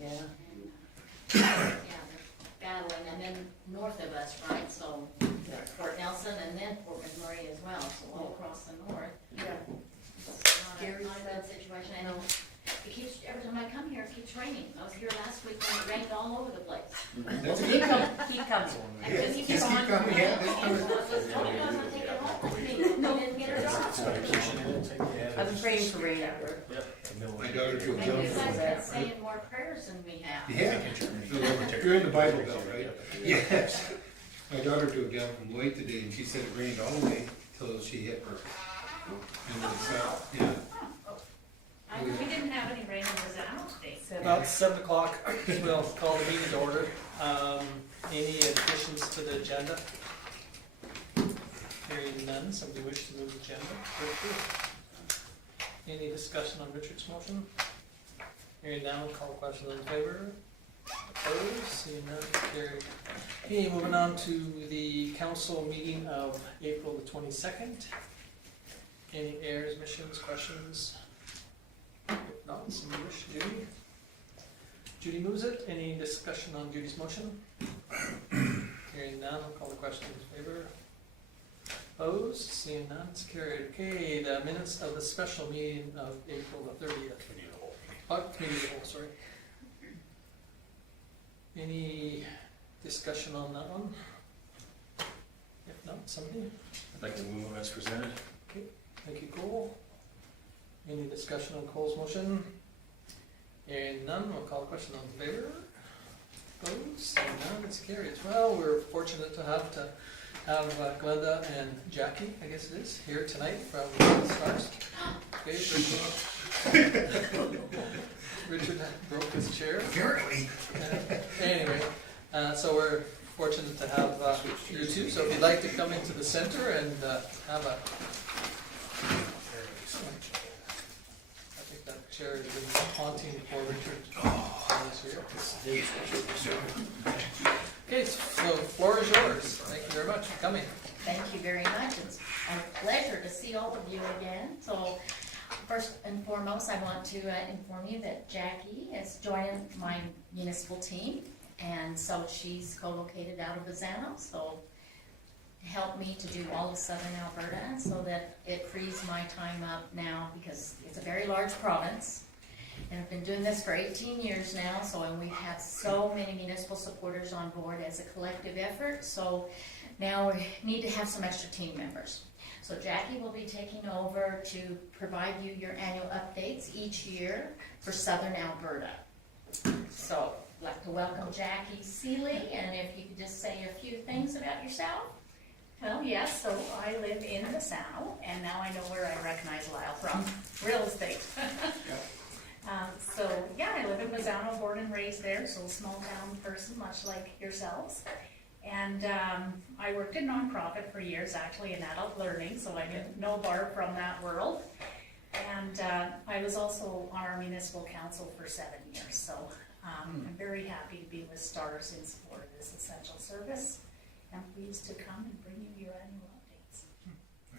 Yeah. Yeah, they're battling, and then north of us, right, so Fort Nelson and then Fort McMurray as well, so all across the north. Yeah. It's Scary not a good situation, and it keeps, every time I come here, it keeps raining. I was here last week and it rained all over the place. Keep coming. And just keep Just keep on. coming, yeah. I was told you guys would take it home with me, no, didn't get it off. I've been praying for rain out there. My daughter took Maybe down you guys from, been saying more prayers than we have. yeah, you're in the Bible Belt, right? Yes. My daughter drove down from White today and she said it rained all the way till she hit her. And it's, yeah. We didn't have any rain in Rosanna today. About 7 o'clock, we'll call the meeting to order. Any additions to the agenda? Hearing none, somebody wish to move the agenda? Any discussion on Richard's motion? Hearing none, we'll call the question in favor. Opposed, seeing none, carried. Okay, moving on to the council meeting of April the 22nd. Any errors, omissions, questions? If not, somebody wish, Judy? Judy moves it. Any discussion on Judy's motion? Hearing none, I'll call the question in favor. Opposed? Seeing none, it's carried. Okay, the minutes of the special meeting of April the 30th. Committee of the whole, sorry. Any discussion on that one? If not, somebody? I'd like to move them as presented. Okay, thank you, Cole. Any discussion on Cole's motion? Hearing none, we'll call the question on favor. Opposed? Seeing none, it's carried. Well, we're fortunate to have Glenda and Jackie, I guess it is, here tonight from the Stars. Okay, Richard broke his chair. Apparently. Anyway, so we're fortunate to have you two. So if you'd like to come into the center and have a... I think that chair has been haunting poor Richard. Okay, so the floor is yours. Thank you very much for coming. Thank you very much. It's a pleasure to see all of you again. So first and foremost, I want to inform you that Jackie is joining my municipal team, and so she's co-located out of Bazano, so help me to do all of southern Alberta so that it frees my time up now, because it's a very large province. And I've been doing this for 18 years now, so and we've had so many municipal supporters on board as a collective effort, so now we need to have some extra team members. So Jackie will be taking over to provide you your annual updates each year for southern Alberta. So I'd like to welcome Jackie Seeley, and if you could just say a few things about yourself. Well, yes, so I live in Rosanna, and now I know where I recognize Lyle from, real estate. So yeah, I live in Rosanna, born and raised there, so a small town person, much like yourselves. And I worked in nonprofit for years, actually in adult learning, so I know Barb from that world. And I was also on our municipal council for 7 years, so I'm very happy to be with STARS in support of this essential service. I'm pleased to come and bring you your annual updates.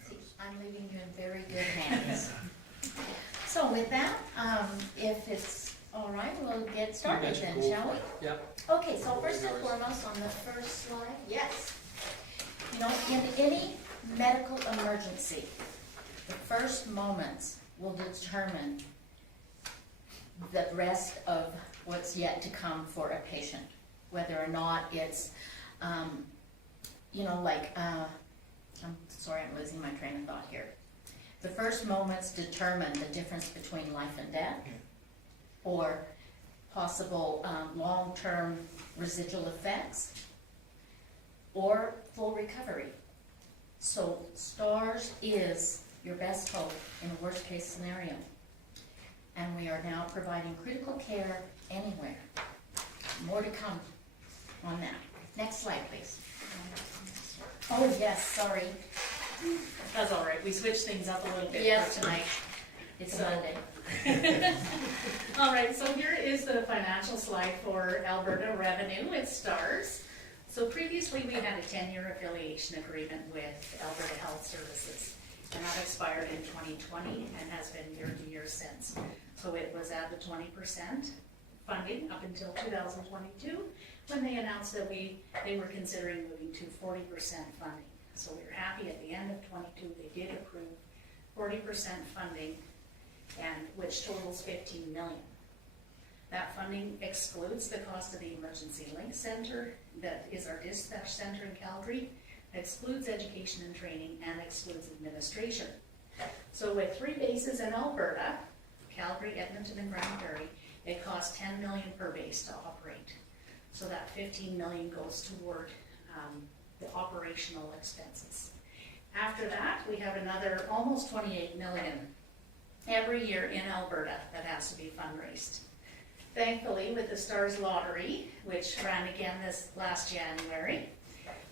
See, I'm leaving you in very good hands. So with that, if it's all right, we'll get started then, shall we? Yeah. Okay, so first and foremost on the first slide, yes. You know, in any medical emergency, the first moments will determine the rest of what's yet to come for a patient, whether or not it's, you know, like, I'm sorry, I'm losing my train of thought here. The first moments determine the difference between life and death, or possible long-term residual effects, or full recovery. So STARS is your best hope in a worst-case scenario. And we are now providing critical care anywhere. More to come on that. Next slide, please. Oh, yes, sorry. That's all right, we switched things up a little bit Yes. for tonight. It's Monday. All right, so here is the financial slide for Alberta revenue at STARS. So previously we had a 10-year affiliation agreement with Alberta Health Services, and that expired in 2020 and has been year to year since. So it was at the 20% funding up until 2022, when they announced that they were considering moving to 40% funding. So we were happy at the end of 22, they did approve 40% funding, and which totals 15 million. That funding excludes the cost of the Emergency Link Center, that is our dispatch center in Calgary, excludes education and training, and excludes administration. So with 3 bases in Alberta, Calgary, Edmonton, and Grand Prairie, it costs 10 million per base to operate. So that 15 million goes toward the operational expenses. After that, we have another almost 28 million every year in Alberta that has to be fundraised. Thankfully, with the Stars Lottery, which ran again this last January,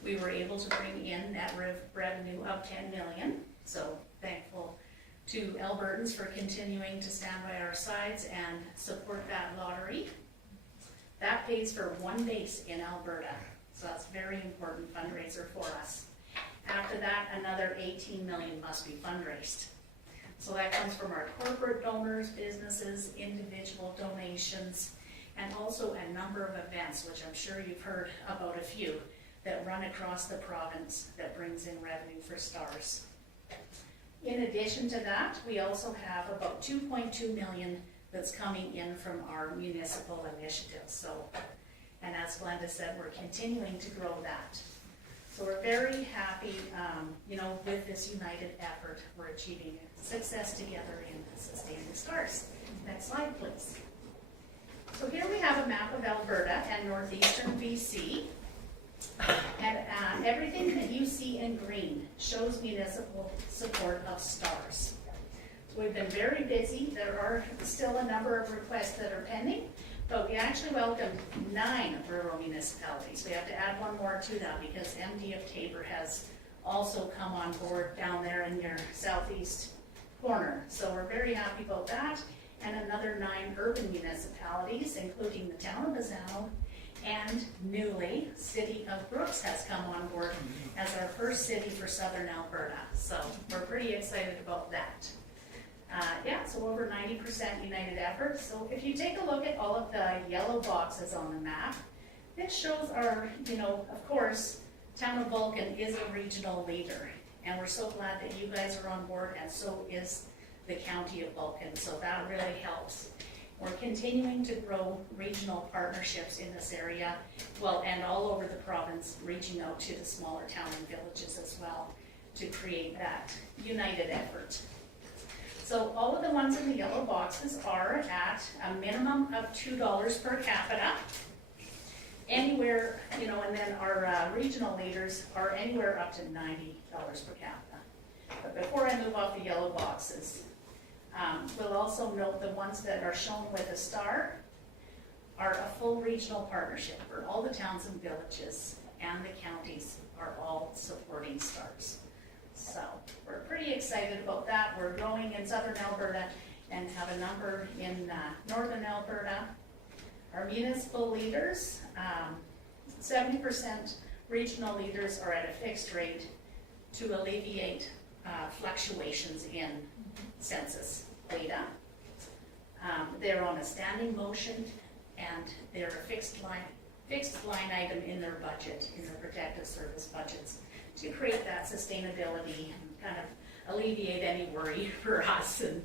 we were able to bring in net revenue of 10 million. So thankful to Albertans for continuing to stand by our sides and support that lottery. That pays for 1 base in Alberta, so that's a very important fundraiser for us. After that, another 18 million must be fundraised. So that comes from our corporate donors, businesses, individual donations, and also a number of events, which I'm sure you've heard about a few, that run across the province that brings in revenue for Stars. In addition to that, we also have about 2.2 million that's coming in from our municipal initiatives. So, and as Glenda said, we're continuing to grow that. So we're very happy, with this united effort, we're achieving success together in sustaining Stars. Next slide, please. So here we have a map of Alberta and northeastern BC. And everything that you see in green shows municipal support of Stars. So we've been very busy. There are still a number of requests that are pending, but we actually welcomed 9 rural municipalities. We have to add 1 more to that because MD of Tabor has also come on board down there in your southeast corner. So we're very happy about that. And another 9 urban municipalities, including the town of Bazzano, and newly, City of Brooks has come on board as our first city for Southern Alberta. So we're pretty excited about that. So over 90% united effort. So if you take a look at all of the yellow boxes on the map, this shows our, of course, town of Vulcan is a regional leader. And we're so glad that you guys are on board, and so is the county of Vulcan. So that really helps. We're continuing to grow regional partnerships in this area, and all over the province, reaching out to the smaller towns and villages as well to create that united effort. So all of the ones in the yellow boxes are at a minimum of $2 per capita. Anywhere, and then our regional leaders are anywhere up to $90 per capita. But before I move off the yellow boxes, we'll also note the ones that are shown with a star are a full regional partnership where all the towns and villages and the counties are all supporting Stars. So we're pretty excited about that. We're growing in Southern Alberta and have a number in Northern Alberta. Our municipal leaders, 70% regional leaders are at a fixed rate to alleviate fluctuations in census data. They're on a standing motion, and they're a fixed line item in their budget, in their protective service budgets, to create that sustainability and kind of alleviate any worry for us. And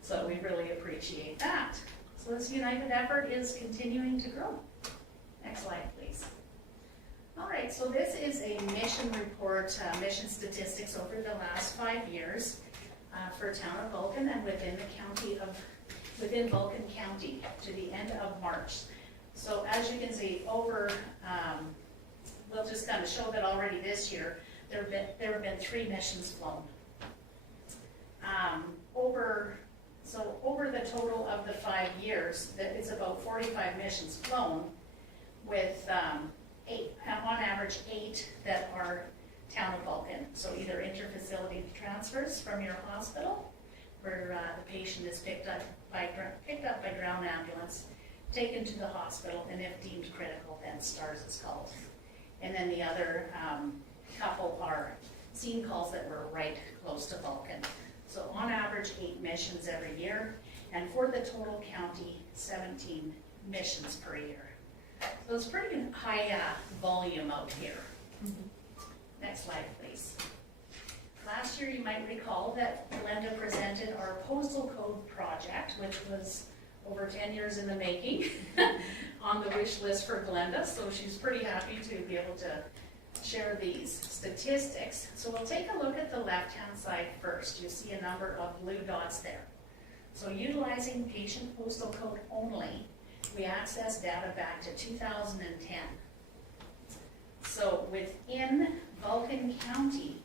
so we really appreciate that. So this united effort is continuing to grow. Next slide, please. All right, so this is a mission report, mission statistics over the last 5 years for town of Vulcan and within Vulcan County to the end of March. So as you can see, we'll just kind of show that already this year, there have been 3 missions flown. Over the total of the 5 years, it's about 45 missions flown, with on average 8 that are town of Vulcan. So either interfacility transfers from your hospital, where the patient is picked up by ground ambulance, taken to the hospital, and if deemed critical, then Stars is called. And then the other couple are scene calls that were right close to Vulcan. So on average, 8 missions every year, and for the total county, 17 missions per year. So it's pretty high volume out here. Next slide, please. Last year, you might recall that Glenda presented our postal code project, which was over 10 years in the making, on the wish list for Glenda. So she's pretty happy to be able to share these statistics. So we'll take a look at the left-hand side first. You see a number of blue dots there. So utilizing patient postal code only, we access data back to 2010. So within Vulcan County,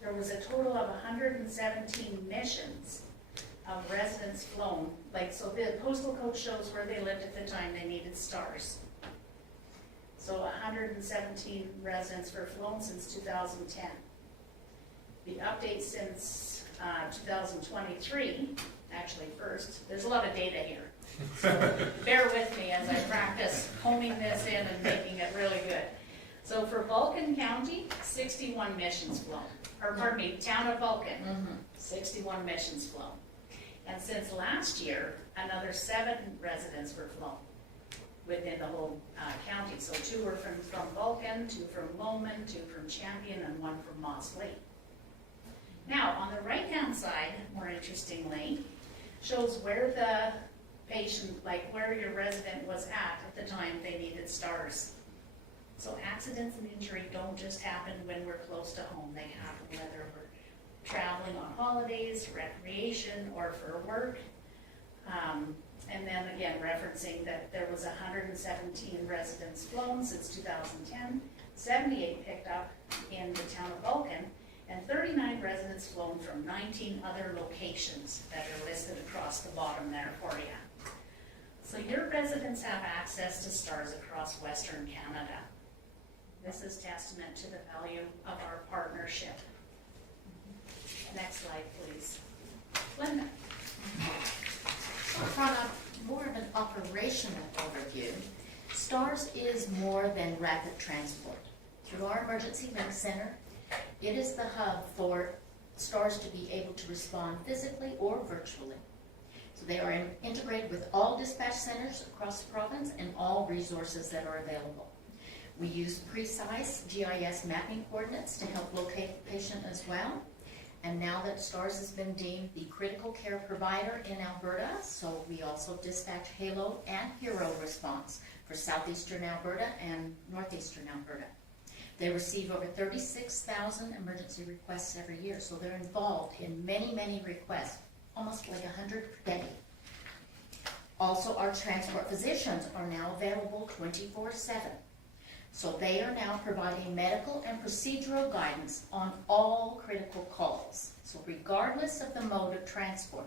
there was a total of 117 missions of residents flown. So the postal code shows where they lived at the time they needed stars. So 117 residents were flown since 2010. The update since 2023, actually first, there's a lot of data here. So bear with me as I practice homing this in and making it really good. So for Vulcan County, 61 missions flown. Or pardon me, town of Vulcan, 61 missions flown. And since last year, another 7 residents were flown within the whole county. So 2 were from Vulcan, 2 from Lowman, 2 from Champion, and 1 from Moss Lake. Now, on the right-hand side, more interestingly, shows where the patient, like where your resident was at the time they needed stars. So accidents and injury don't just happen when we're close to home. They happen whether we're traveling on holidays, recreation, or for work. And then again, referencing that there was 117 residents flown since 2010, 78 picked up in the town of Vulcan, and 39 residents flown from 19 other locations that are listed across the bottom there for you. So your residents have access to stars across Western Canada. This is testament to the value of our partnership. Next slide, please. Glenda. From a more of an operational overview, STARS is more than rapid transport. Through our Emergency Link Center, it is the hub for STARS to be able to respond physically or virtually. So they are integrated with all dispatch centers across the province and all resources that are available. We use precise GIS mapping coordinates to help locate the patient as well. And now that STARS has been deemed the critical care provider in Alberta, so we also dispatch Halo and Hero response for southeastern Alberta and northeastern Alberta. They receive over 36,000 emergency requests every year, so they're involved in many, many requests, almost like 100 per day. Also, our transport physicians are now available 24/7. So they are now providing medical and procedural guidance on all critical calls. So regardless of the mode of transport,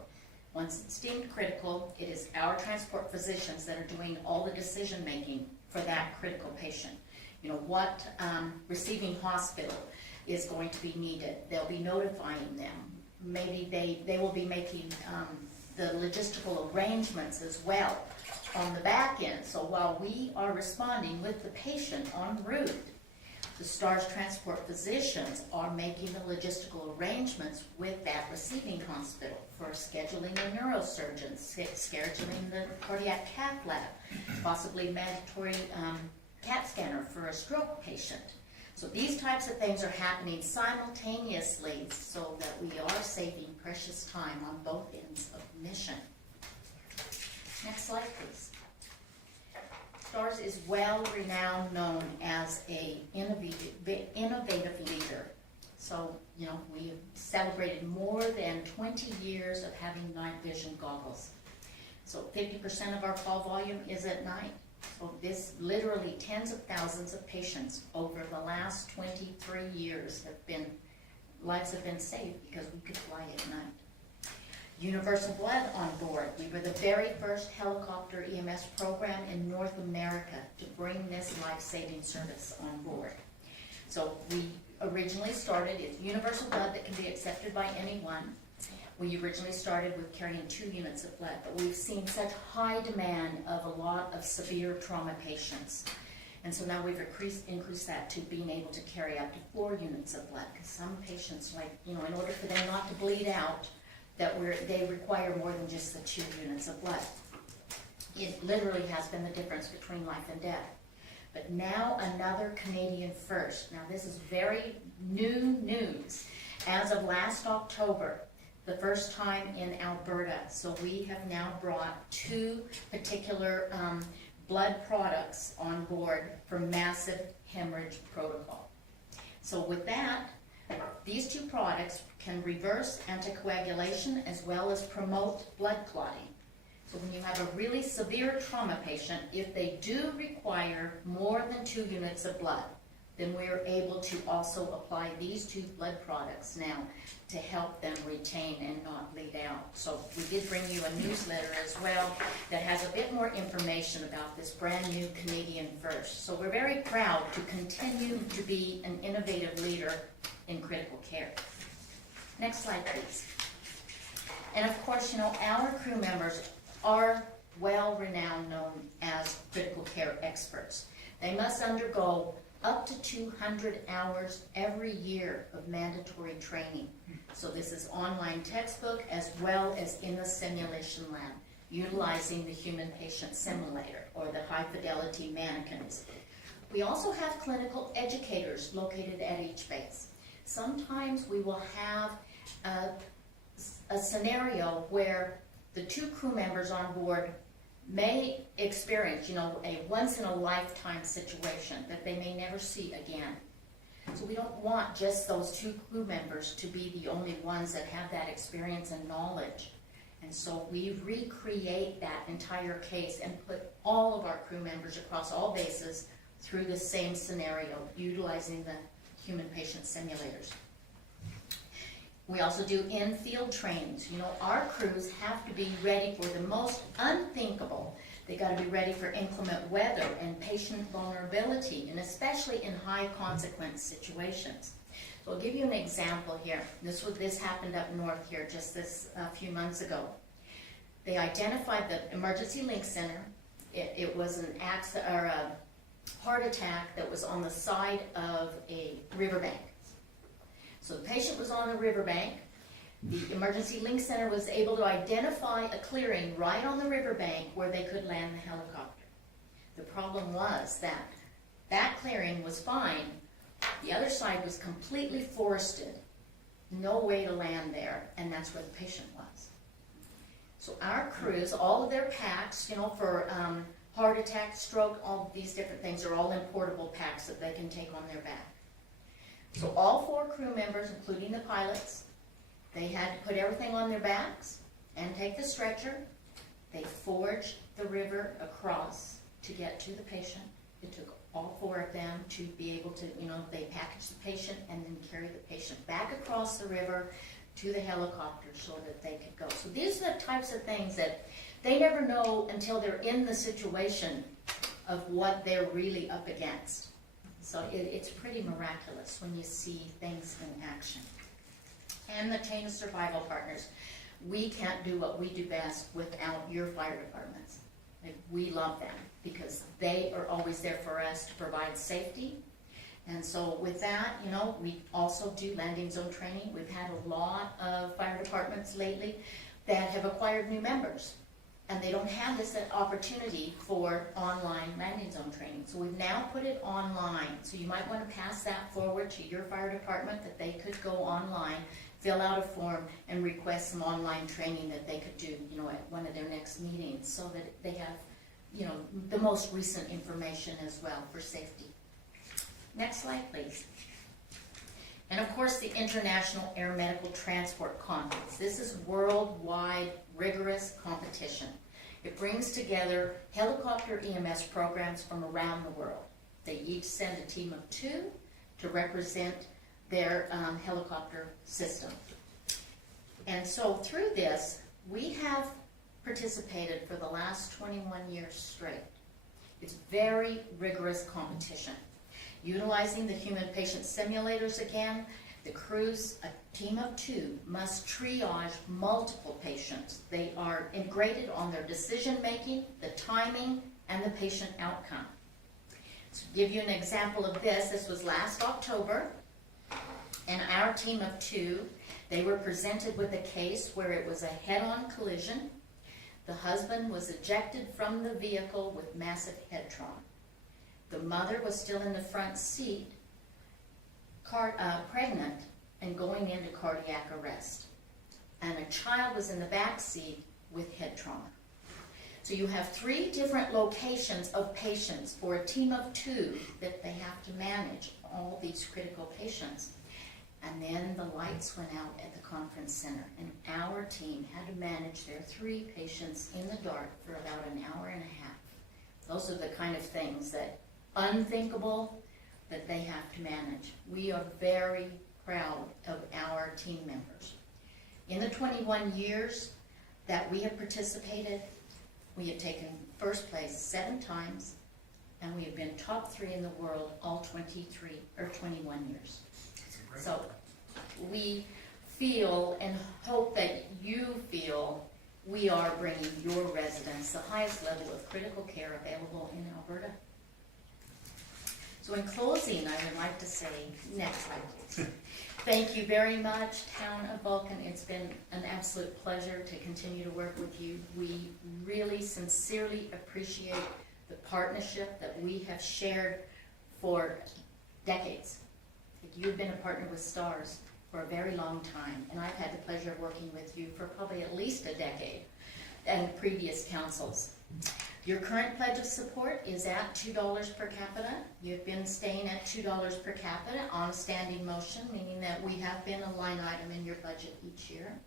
once it's deemed critical, it is our transport physicians that are doing all the decision making for that critical patient. You know, what receiving hospital is going to be needed. They'll be notifying them. Maybe they will be making the logistical arrangements as well on the back end. So while we are responding with the patient en route, the STARS transport physicians are making the logistical arrangements with that receiving hospital for scheduling a neurosurgeon, scheduling the cardiac cath lab, possibly mandatory CAT scanner for a stroke patient. So these types of things are happening simultaneously so that we are saving precious time on both ends of the mission. Next slide, please. STARS is well renowned, known as a innovative leader. So, you know, we have celebrated more than 20 years of having night vision goggles. So 50% of our call volume is at night. So this literally tens of thousands of patients over the last 23 years lives have been saved because we could fly at night. Universal Blood on board. We were the very first helicopter EMS program in North America to bring this life-saving service on board. So we originally started, it's universal blood that can be accepted by anyone. We originally started with carrying 2 units of blood, but we've seen such high demand of a lot of severe trauma patients. And so now we've increased that to being able to carry up to 4 units of blood, because some patients, like, you know, in order for them not to bleed out, they require more than just the 2 units of blood. it literally has been the difference between life and death. But now another Canadian first. Now this is very new news. As of last October, the first time in Alberta. So we have now brought 2 particular blood products on board for massive hemorrhage protocol. So with that, these 2 products can reverse anticoagulation as well as promote blood clotting. So when you have a really severe trauma patient, if they do require more than 2 units of blood, then we are able to also apply these 2 blood products now to help them retain and not bleed out. So we did bring you a newsletter as well that has a bit more information about this brand new Canadian first. So we're very proud to continue to be an innovative leader in critical care. Next slide, please. And of course, you know, our crew members are well-renowned, known as critical care experts. They must undergo up to 200 hours every year of mandatory training. So this is online textbook as well as in the simulation lab, utilizing the human patient simulator or the high fidelity mannequins. We also have clinical educators located at each base. Sometimes we will have a scenario where the 2 crew members on board may experience, you know, a once-in-a-lifetime situation that they may never see again. So we don't want just those 2 crew members to be the only ones that have that experience and knowledge. And so we recreate that entire case and put all of our crew members across all bases through the same scenario, utilizing the human patient simulators. We also do in-field trainings. You know, our crews have to be ready for the most unthinkable. They got to be ready for inclement weather and patient vulnerability, and especially in high consequence situations. So I'll give you an example here. This happened up north here just this few months ago. They identified the emergency link center. It was an accident or a heart attack that was on the side of a riverbank. So the patient was on the riverbank. The emergency link center was able to identify a clearing right on the riverbank where they could land the helicopter. The problem was that that clearing was fine. The other side was completely forested. No way to land there, and that's where the patient was. So our crews, all of their packs, you know, for heart attack, stroke, all of these different things are all in portable packs that they can take on their back. So all 4 crew members, including the pilots, they had to put everything on their backs and take the stretcher. They forged the river across to get to the patient. It took all 4 of them to be able to, you know, they packaged the patient and then carried the patient back across the river to the helicopter so that they could go. So these are the types of things that they never know until they're in the situation of what they're really up against. So it's pretty miraculous when you see things in action. And the chain of survival partners. We can't do what we do best without your fire departments. Like, we love them because they are always there for us to provide safety. And so with that, you know, we also do landing zone training. We've had a lot of fire departments lately that have acquired new members. And they don't have this opportunity for online landing zone training. So we've now put it online. So you might want to pass that forward to your fire department that they could go online, fill out a form, and request some online training that they could do, you know, at one of their next meetings so that they have, you know, the most recent information as well for safety. Next slide, please. And of course, the International Air Medical Transport Conference. This is worldwide rigorous competition. It brings together helicopter EMS programs from around the world. They each send a team of 2 to represent their helicopter system. And so through this, we have participated for the last 21 years straight. It's very rigorous competition. Utilizing the human patient simulators again, the crews, a team of 2, must triage multiple patients. They are integrated on their decision making, the timing, and the patient outcome. To give you an example of this was last October, and our team of 2, they were presented with a case where it was a head-on collision. The husband was ejected from the vehicle with massive head trauma. The mother was still in the front seat, pregnant and going into cardiac arrest. And a child was in the back seat with head trauma. So you have 3 different locations of patients for a team of 2 that they have to manage all these critical patients. And then the lights went out at the conference center, and our team had to manage their 3 patients in the dark for about an hour and a half. Those are the kind of things that unthinkable that they have to manage. We are very proud of our team members. In the 21 years that we have participated, we have taken first place 7 times, and we have been top 3 in the world all 21 years. So we feel and hope that you feel we are bringing your residents the highest level of critical care available in Alberta. So in closing, I would like to say, next slide please. Thank you very much, Town of Vulcan. It's been an absolute pleasure to continue to work with you. We really sincerely appreciate the partnership that we have shared for decades. You've been a partner with STARS for a very long time, and I've had the pleasure of working with you for probably at least a decade and previous councils. Your current pledge of support is at $2 per capita. You've been staying at $2 per capita on a standing motion, meaning that we have been a line item in your budget each year.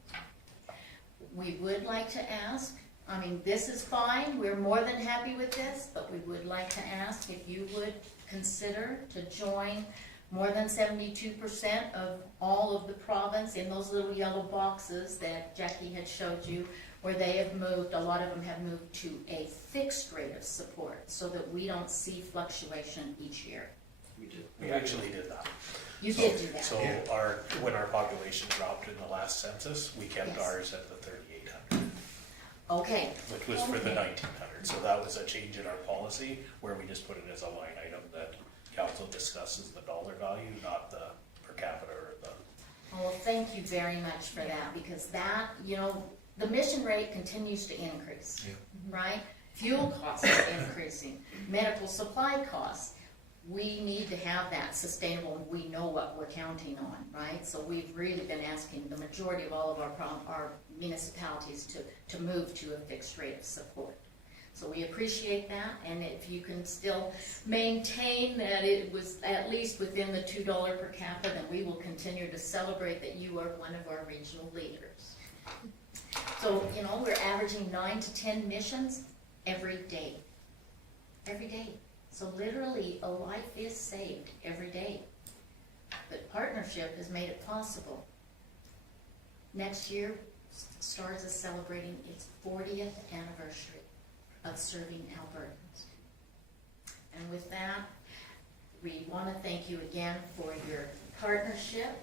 We would like to ask, I mean, this is fine, we're more than happy with this, but we would like to ask if you would consider to join more than 72% of all of the province in those little yellow boxes that Jackie had showed you, where they have moved, a lot of them have moved to a fixed rate of support so that we don't see fluctuation each year. We actually did that. You did do that. So when our population dropped in the last census, we kept Yes. ours at the 3,800, Okay. which was for the Okay. 1,900. So that was a change in our policy where we just put it as a line item that council discusses the dollar value, not the per capita or the. Well, thank you very much for that, because that, you know, the mission rate continues to increase, right? Fuel costs are increasing, medical supply costs. We need to have that sustainable, and we know what we're counting on, right? So we've really been asking the majority of all of our municipalities to move to a fixed rate of support. So we appreciate that, and if you can still maintain that it was at least within the $2 per capita, then we will continue to celebrate that you are one of our regional leaders. So, you know, we're averaging 9 to 10 missions every day. Every day. So literally, a life is saved every day. But partnership has made it possible. Next year, STARS is celebrating its 40th anniversary of serving Albertans. And with that, we want to thank you again for your partnership.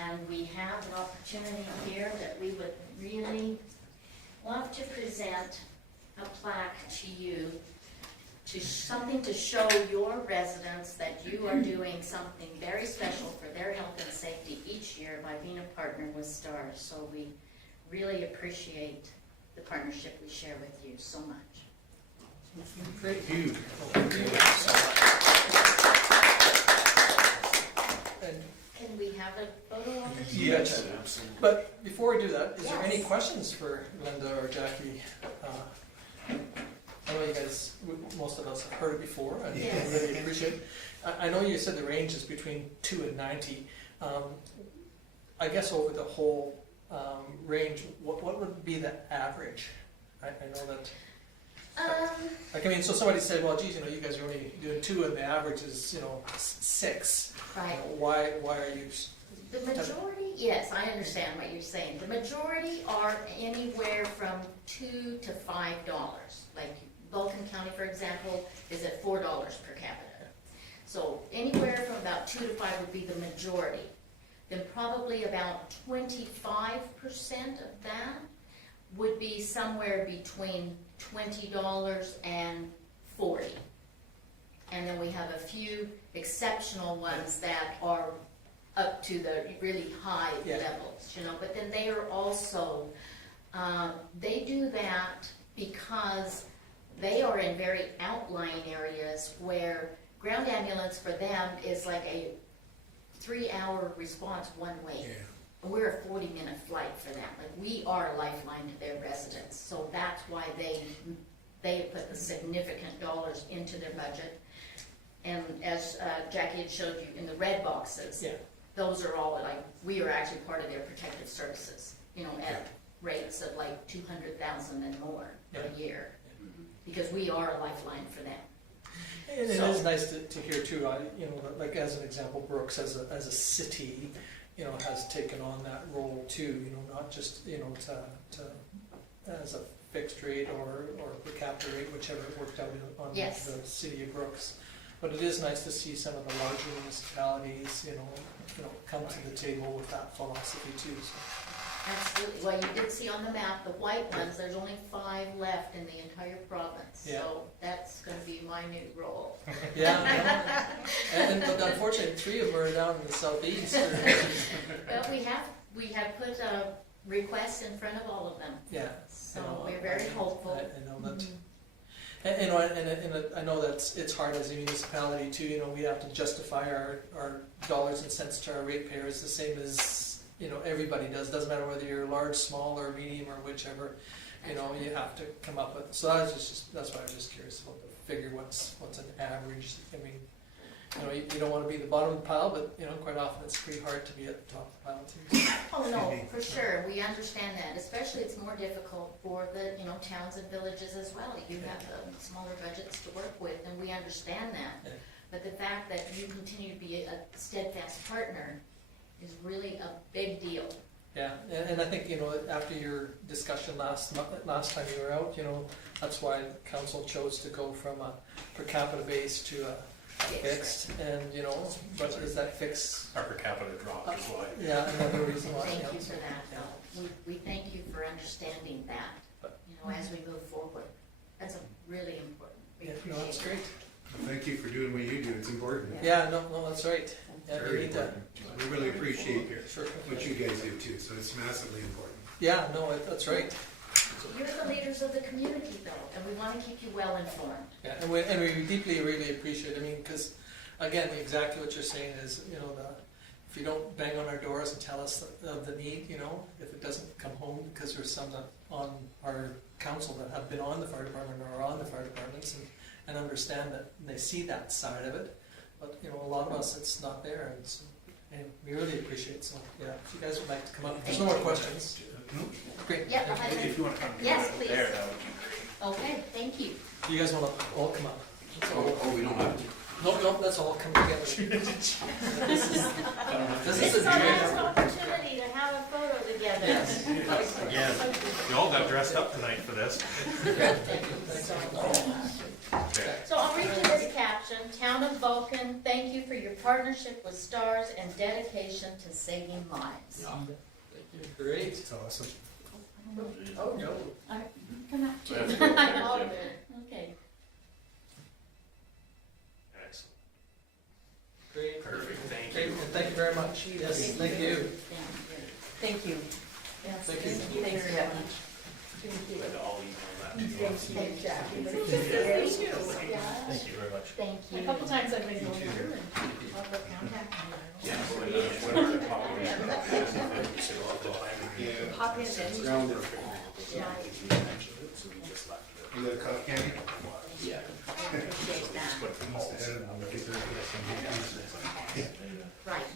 And we have an opportunity here that we would really love to present a plaque to you, to something to show your residents that you are doing something very special for their health and safety each year by being a partner with STARS. So we really appreciate the partnership we share with you so much. Great. Huge. And Can we have a photo on this? yes, but before we do that, is there any questions for Glenda or Jackie? I know you guys, most of us have heard it before, and Yes. really appreciate it. I know you said the range is between 2 and 90. I guess over the whole range, what would be the average? I know that. Like, I mean, so somebody said, well, geez, you know, you guys are only doing 2 and the average is, you know, 6. Right. You know, why are you? The majority, yes, I understand what you're saying. The majority are anywhere from $2 to $5. Like Vulcan County, for example, is at $4 per capita. So anywhere from about 2 to 5 would be the majority. Then probably about 25% of that would be somewhere between $20 and $40. And then we have a few exceptional ones that are up to the really high levels, you know, but then they are also They do that because they are in very outlying areas where ground ambulance for them is like a 3-hour response one way. We're a 40-minute flight for them. Like, we are a lifeline to their residents. So that's why they put the significant dollars into their budget. And as Jackie had showed you in the red boxes, Yeah. those are all like, we are actually part of their protective services, you know, at rates of like 200,000 and more a year. Because we are a lifeline for them. And it is nice to hear too, you know, like as an example, Brooks as a city, you know, has taken on that role too, you know, not just, you know, to as a fixed rate or per capita rate, whichever it worked out on Yes. the city of Brooks. But it is nice to see some of the larger municipalities, you know, come to the table with that philosophy too. So. Absolutely. Well, you did see on the map, the white ones, there's only 5 left in the entire province. Yeah. So that's gonna be my new role. Yeah, and unfortunately, 3 of them are down in the southeast. Well, we have put requests in front of all of them. Yeah. So you know, we're very hopeful. I know that. And I know that it's hard as a municipality too. You know, we have to justify our dollars and cents to our ratepayers the same as, you know, everybody does. Doesn't matter whether you're large, small, or medium, or whichever. You know, you have to come up with. So that's why I was just curious about the figure. What's an average? I mean, you know, you don't want to be the bottom of the pile, but you know, quite often it's pretty hard to be at the top of the pile too. Oh, no, for sure, we understand that, especially it's more difficult for the, you know, towns and villages as well. You have smaller budgets to work with, and we understand that. Yeah. But the fact that you continue to be a steadfast partner is really a big deal. Yeah, and I think, you know, after your discussion last time you were out, you know, that's why council chose to go from a per capita base to a fixed, and you know, but is that fix? Our per capita dropped as well. Yeah, another reason why. Thank yeah. you for that, though. We thank you for understanding that, you know, as we move forward. That's a really important. We Yeah, no, appreciate that's it. great. Thank you for doing what you do, it's important. Yeah, no, that's right. Yeah, we Very need that. important. We really appreciate Sure. what you guys do too, so it's massively important. Yeah, no, that's right. You're the leaders of the community, though, and we want to keep you well informed. Yeah, and we deeply really appreciate it. I mean, because again, exactly what you're saying is, you know, if you don't bang on our doors and tell us of the need, you know, if it doesn't come home, because there's some that on our council that have been on the fire department or are on the fire departments and understand that they see that side of it, but you know, a lot of us it's not there, and we really appreciate it. So yeah, if you guys would like to come up, if there's no more questions. Great. Yeah, I'll have If you want to come Yes, please. there, that would be great. Okay, thank you. You guys want to all come up? Oh, we don't have to. No, that's all come together. This is This is a our dream. last opportunity to have a photo together. Yes. Again, you all got dressed up tonight for this. Okay. So I'll read you this caption. Town of Vulcan, thank you for your partnership with STARS and dedication to saving lives. Great. It's awesome. Oh, No. come up too. So that's good. Okay. Excellent. Great. Perfect, thank Great, you. and thank you very much. Yes, thank you. Thank you. Yes, Thank you. Thanks, very Jackie. much. Glenda, I'll email that. Thanks, Jackie. Thank you very much. Thank you. A couple times I've been going through and I'll go contact them. Yeah, when our department- you said all the time. Yeah. Pop in and Grounded. Yeah, You mentioned it, so we just left it. You got a cough candy? Yeah. I appreciate that. Put it in the Instead policy. of get their- Right.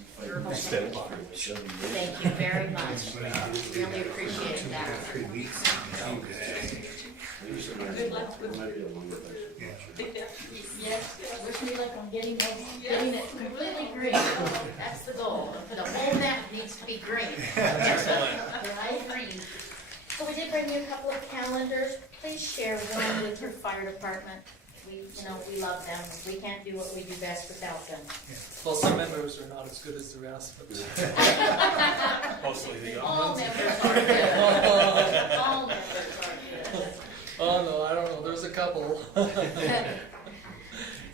Instead of buying. Thank you very much. Really appreciate that. 3 weeks. good luck with Yes, wish me luck on getting it completely green. That's the goal. The whole map needs to be green. Excellent. I agree. So we did bring you a couple of calendars. Please share one with your fire department. We love them. We can't do what we do best without them. Well, some members are not as good as the rest, but. Mostly the All young ones. members are good. All members are good. Oh, no, I don't know, there's a couple.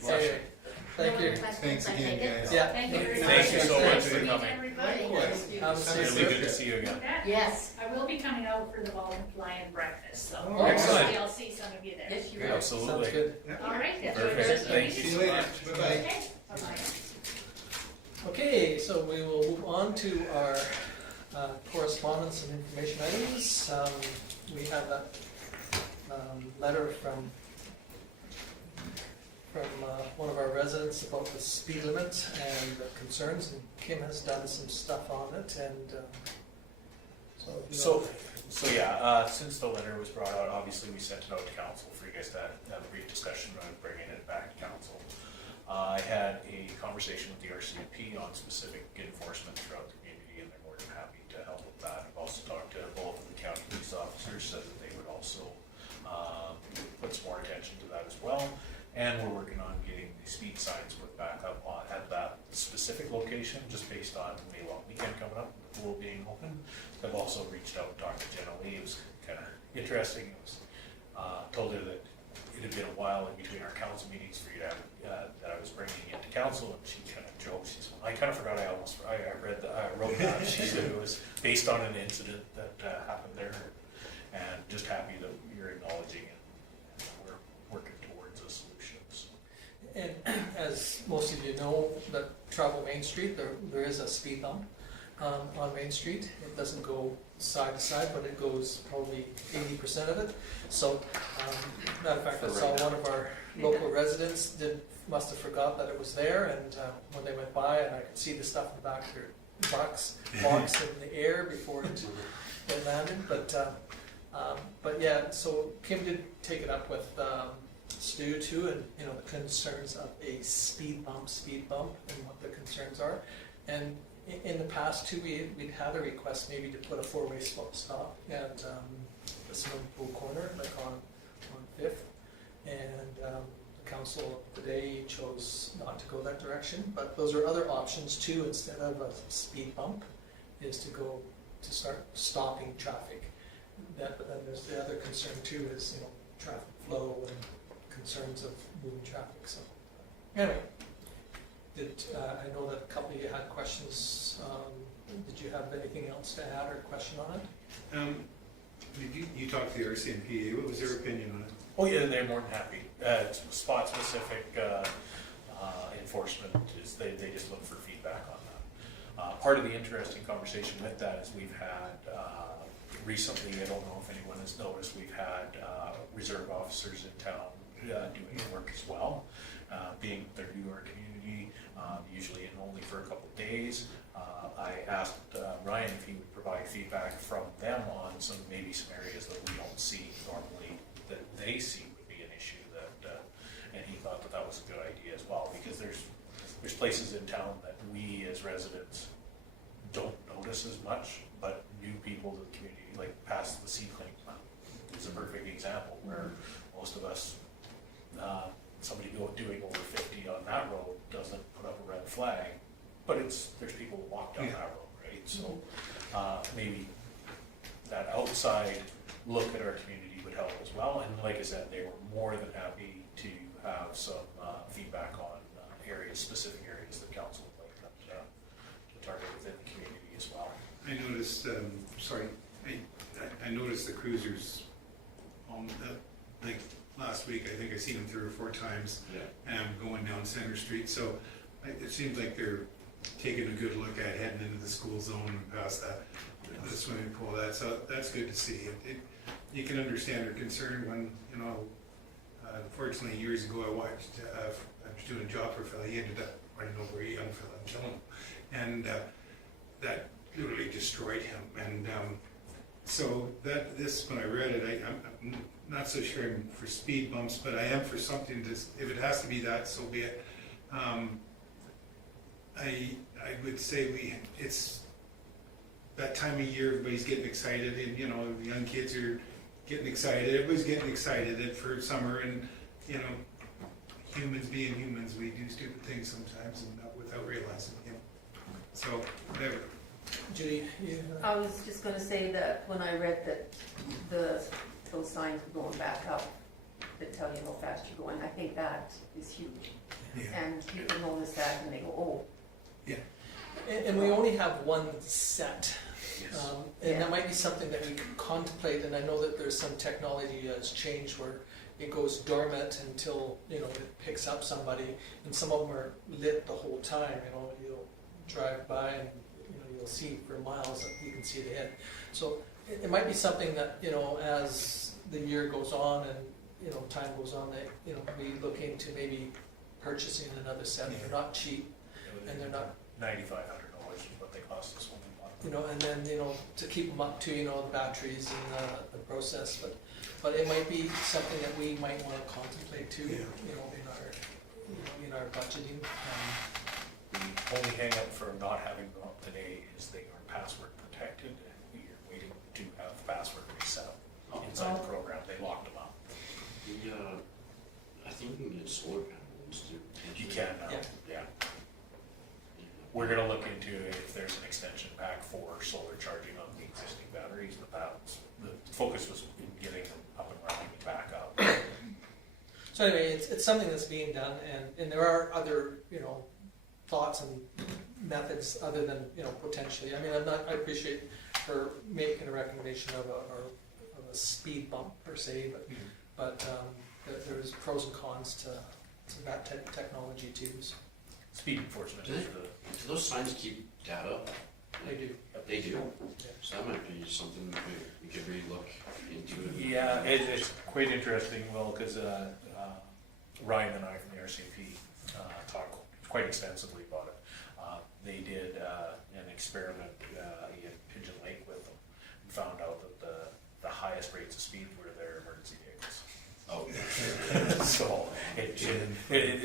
Anyway, Thank No you. other questions, Thanks I again, take it? guys. Yeah. Thank you very much. Thank you so much for Meet coming. everybody. Likewise. Have a It's safe really trip. good to see you again. Yes. I will be coming out for the Vulcan Fly-in breakfast, so Oh, excellent. hopefully I'll see some of you there. Yes, you Great. will. Sounds Absolutely. good. All right, enjoy the Perfect. rest of your Thank See meeting. you later. Bye-bye. Okay, bye-bye. Okay, so we will move on to our correspondence and information items. We have a letter from one of our residents about the speed limit and the concerns, and Kim has done some stuff on it, and so. if you know- So yeah, since the letter was brought out, obviously we sent it out to council for you guys to have a brief discussion on bringing it back to council. I had a conversation with the RCMP on specific enforcement throughout the community, and they're more than happy to help with that. I've also talked to both of the county police officers, said that they would also put some more attention to that as well. And we're working on getting the speed signs put back up at that specific location, just based on May long weekend coming up, the pool being open. I've also reached out and talked to Jenalee. It was kind of interesting. It was, told her that it had been a while in between our council meetings for you to have, that I was bringing it to council, and she kind of joked. She said, "I kind of forgot. I wrote that." She said it was based on an incident that happened there, and just happy that you're acknowledging it. And we're working towards a solution. So. And as most of you know, that travel Main Street, there is a speed bump on Main Street. It doesn't go side to side, but it goes probably 80% of it. So, matter of fact, I For saw right now. one of our local residents must have forgot that it was there, and when they went by, and I could see the stuff in the back of their box in the air before it landed. But yeah, so Kim did take it up with Stu too, and you know the concerns of a speed bump, and what the concerns are. And in the past too, we'd had a request maybe to put a four-way stop at the swimming pool corner, like on Fifth, and the council today chose not to go that direction. But those are other options too. Instead of a speed bump, is to start stopping traffic. But then there's the other concern too, is traffic flow and concerns of moving traffic. So anyway, I know that a couple of you had questions. Did you have anything else to add or question on it? Did you talked to the RCMP? What was their opinion on it? Oh yeah, they're more than happy. Spot specific enforcement is they just look for feedback on that. Part of the interesting conversation with that is we've had recently, I don't know if anyone has noticed, we've had reserve officers in town doing work as well, being they're new to our community, usually in only for a couple of days. I asked Ryan if he would provide feedback from them on some areas that we don't see normally that they see would be an issue and he thought that was a good idea as well, because there's places in town that we as residents don't notice as much, but new people to the community, like past the sea cleaning plant, is a perfect example where most of us, somebody doing over 50 on that road doesn't put up a red flag, but there's people who walk down that road, right? So maybe that outside look at our community would help as well. And like I said, they were more than happy to have some feedback on specific areas that council would like them to target within the community as well. I noticed, I noticed the cruisers on like last week. I think I seen them 3 or 4 times. Yeah. Going down Center Street. So it seems like they're taking a good look at heading into the school zone and past the swimming pool. That's good to see. You can understand their concern when unfortunately years ago I watched. I was doing a job for a fellow. He ended up running over a young fella and killing him, and that literally destroyed him. And so this when I read it, I'm not so sure I'm for speed bumps, but I am for something to, if it has to be that, so be it. I would say it's that time of year, everybody's getting excited, and the young kids are getting excited, everybody's getting excited for summer, and humans being humans, we do stupid things sometimes and not without realizing it. So whatever. Judy, I was just gonna say that when I read that those signs were going back up that tell you how fast you're going, I think that is huge. Yeah. and people notice that and they go, oh, And we only have one set. Yes. And Yeah. that might be something that we could contemplate, and I know that there's some technology that's changed where it goes dormant until, it picks up somebody, and some of them are lit the whole time, you'll drive by and, you'll see for miles that you can see it ahead. So it might be something that, as the year goes on and, time goes on, that, we look into maybe purchasing another set. They're not cheap, and they're not $9,500 is what they cost us when we bought them. and then, to keep them up to, the batteries and the process, but it might be something that we might want to contemplate too, in our budgeting. The only hang-up for not having them up today is they are password protected, and we are waiting to have password reset inside the program. They locked them up. I think we can get solar panels to. You can now, Yeah. yeah. We're gonna look into if there's an extension pack for solar charging on the existing batteries, but the focus was in getting them up and running and back up. So anyway, it's something that's being done, and there are other, thoughts and methods other than, potentially. I mean, I appreciate her making a recommendation of a speed bump per se, but there's pros and cons to that technology too. So Speed enforcement is the, Do those signs keep data? they do. They do. Yeah. So that might be something we could really look into. yeah, it's quite interesting, Will, because Ryan and I from the RCP talked quite extensively about it. They did an experiment in Pigeon Lake with them and found out that the highest rates of speed were their emergency vehicles. Oh, So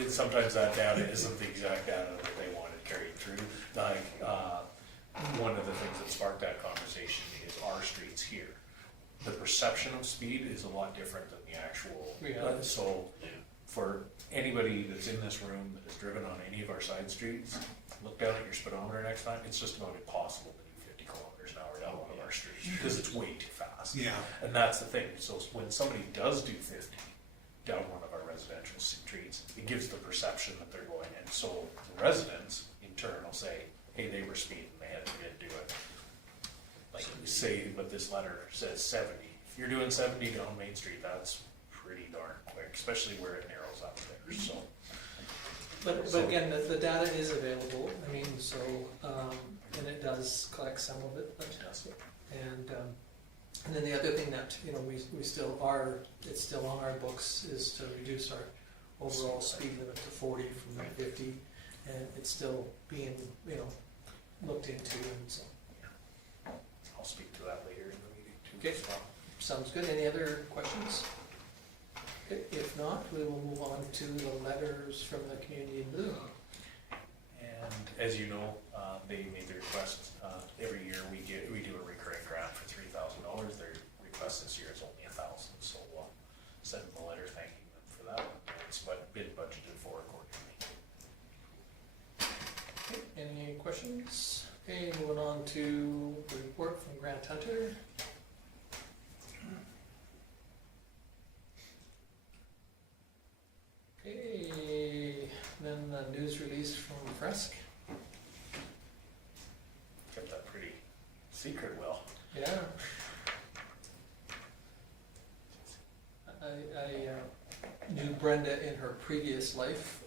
sometimes that data isn't the exact data that they wanted carried through. Like one of the things that sparked that conversation is our streets here. The perception of speed is a lot different than the actual. Reality. So for anybody that's in this room that has driven on any of our side streets, look down at your speedometer next time. It's just about impossible to do 50 kilometers an hour down one of our streets because it's way too fast. Yeah. And that's the thing. So when somebody does do 50 down one of our residential streets, it gives the perception that they're going. And so the residents in turn will say, hey, they were speeding, they didn't do it. Like say, but this letter says 70. If you're doing 70 down Main Street, that's pretty darn quick, especially where it narrows up there. So, But again, the data is available. I mean, so and it does collect some of it. But, and then the other thing that we still are, it's still on our books, is to reduce our overall speed limit to 40 from 50, and it's still being looked into. And so I'll speak to that later in the meeting too. Okay. Sounds good. Any other questions? Okay, if not, we will move on to the letters from the community in Bloom. And as you know, they made the request, every year we do a recurring grant for $3,000. Their request this year is only $1,000, so we'll send them a letter thanking them for that. It's been budgeted for accordingly. Okay, any questions? Okay, moving on to the report from Grant Hunter. Okay, then the news release from Fresk. Kept that pretty secret, Will. Yeah. I knew Brenda in her previous life,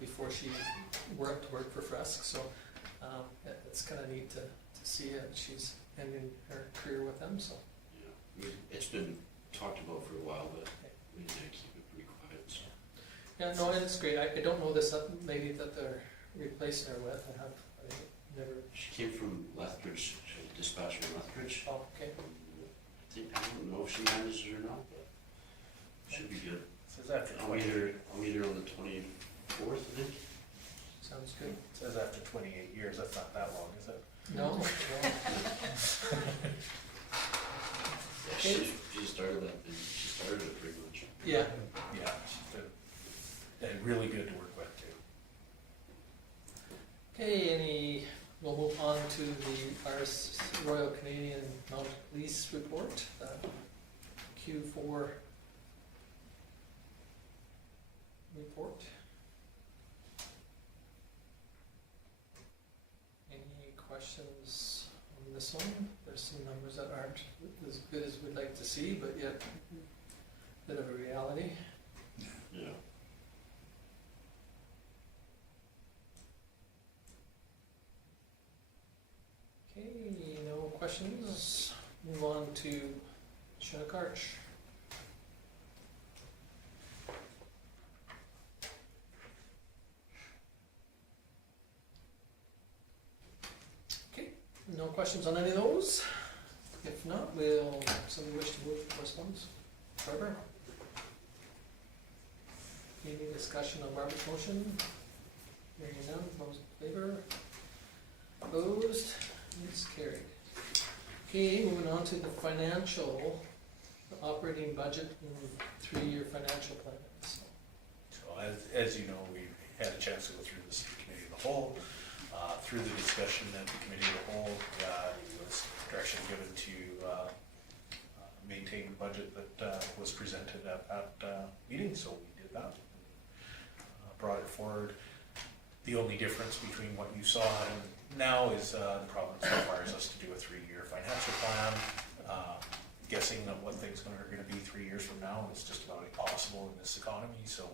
before she worked for Fresk, so it's kind of neat to see that she's ending her career with them. So yeah. It's been talked about for a while, but we need to keep it pretty quiet. So. yeah, no, and it's great. I don't know this lady that they're replacing her with. I never. She came from Lethbridge, she was dispatcher in Lethbridge. Oh, okay. I don't know if she manages it or not, but should be good. Says after I'll meet her on the 24th, I think. Sounds good. Says after 28 years. That's not that long, is it? No. Yeah, she started that thing. She started it pretty much. Yeah. Yeah, she's been really good to work with too. Okay, we'll move on to the Royal Canadian Mounted Police report, Q4 report. this one. There's some numbers that aren't as good as we'd like to see, but yet a bit of a reality. Yeah. Okay, no questions. Move on to Chinook Arch. Okay, no questions on any of those? If not, will somebody wish to move correspondence? Trevor? Any discussion on Robert's motion? Hearing none, those in favor? Opposed? It's carried. Okay, moving on to the financial, the operating budget and 3-year financial plan. So as you know, we had a chance to go through this committee of the whole. Through the discussion at the committee of the whole, it was direction given to maintain the budget that was presented at meeting, so we did that. Brought it forward. The only difference between what you saw and now is the province requires us to do a 3-year financial plan. Guessing that what things are going to be 3 years from now is just about impossible in this economy, so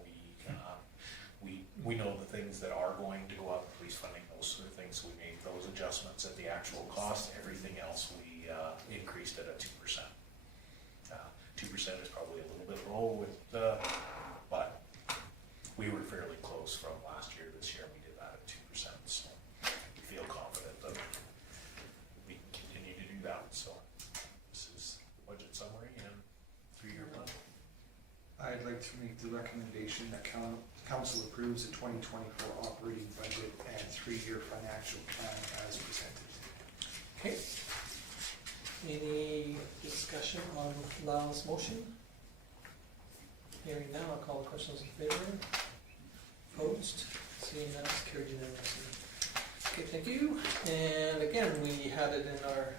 we know the things that are going to go up, police funding, those sort of things, we made those adjustments at the actual cost. Everything else we increased it at 2%. 2% is probably a little bit low with but we were fairly close from last year. This year we did that at 2%, so we feel confident that we can continue to do that. So this is the budget summary and 3-year plan. I'd like to make the recommendation that council approves the 2024 operating budget and 3-year financial plan as presented. Okay. Any discussion on Lyle's motion? Hearing now, I'll call the questions in favor. Opposed? Seeing that, it's carried unanimously. Okay, thank you. And again, we had it in our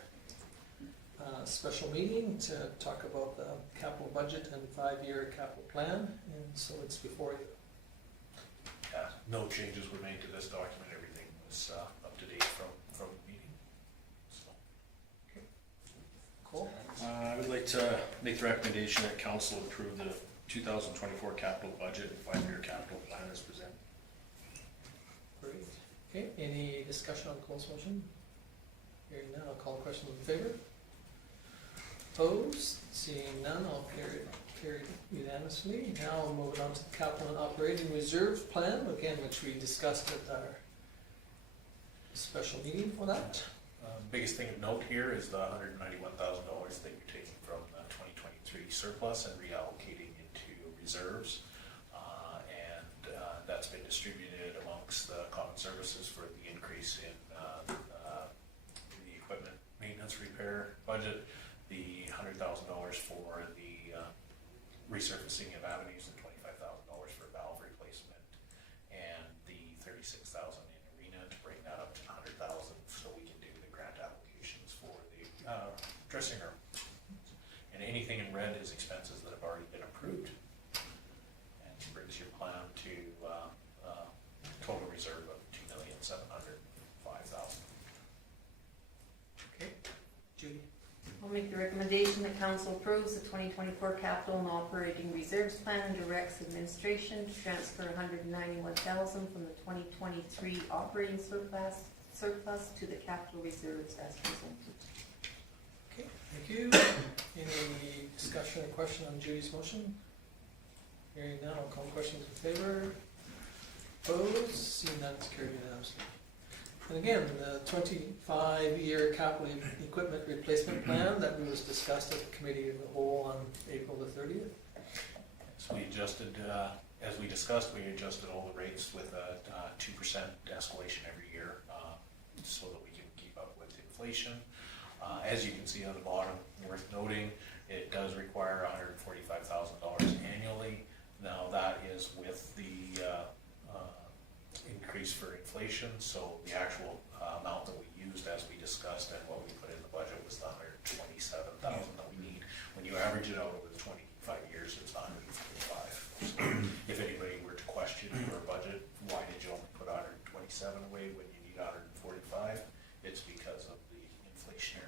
special meeting to talk about the capital budget and 5-year capital plan, and so it's before you. Yeah, no changes were made to this document. Everything was up to date from the meeting. So. Okay. Cool. I would like to make the recommendation that council approve the 2024 capital budget and 5-year capital plan as presented. Great. Okay, any discussion on closed motion? Hearing none, I'll call the question in favor. Opposed? Seeing none, I'll carry unanimously. Now moving on to the capital and operating reserve plan, again, which we discussed at our special meeting for that. Biggest thing of note here is the $191,000 that you're taking from the 2023 surplus and reallocating into reserves. And that's been distributed amongst the common services for the increase in the equipment maintenance repair budget, the $100,000 for the resurfacing of avenues, and $25,000 for valve replacement, and the $36,000 in arena to bring that up to $100,000 so we can do the grant applications for the dressing room. And anything in red is expenses that have already been approved, and brings your plan to total reserve of $2,705,000. Okay, Judy. I'll make the recommendation that council approves the 2024 capital and operating reserves plan and directs administration to transfer $191,000 from the 2023 operating surplus to the capital reserves as presented. Okay, thank you. Any discussion or question on Judy's motion? Hearing none, I'll call questions in favor. Opposed? Seeing none, it's carried unanimously. And again, the 25-year capital equipment replacement plan that was discussed at the committee of the whole on April the 30th. So we adjusted, as we discussed, we adjusted all the rates with a 2% escalation every year so that we can keep up with inflation. As you can see on the bottom, worth noting, it does require $145,000 annually. Now that is with the increase for inflation, so the actual amount that we used as we discussed and what we put in the budget was the $127,000 that we need. When you average it out over the 25 years, it's $145,000. So if anybody were to question your budget, why did you only put $127,000 away when you need $145,000? It's because of the inflationary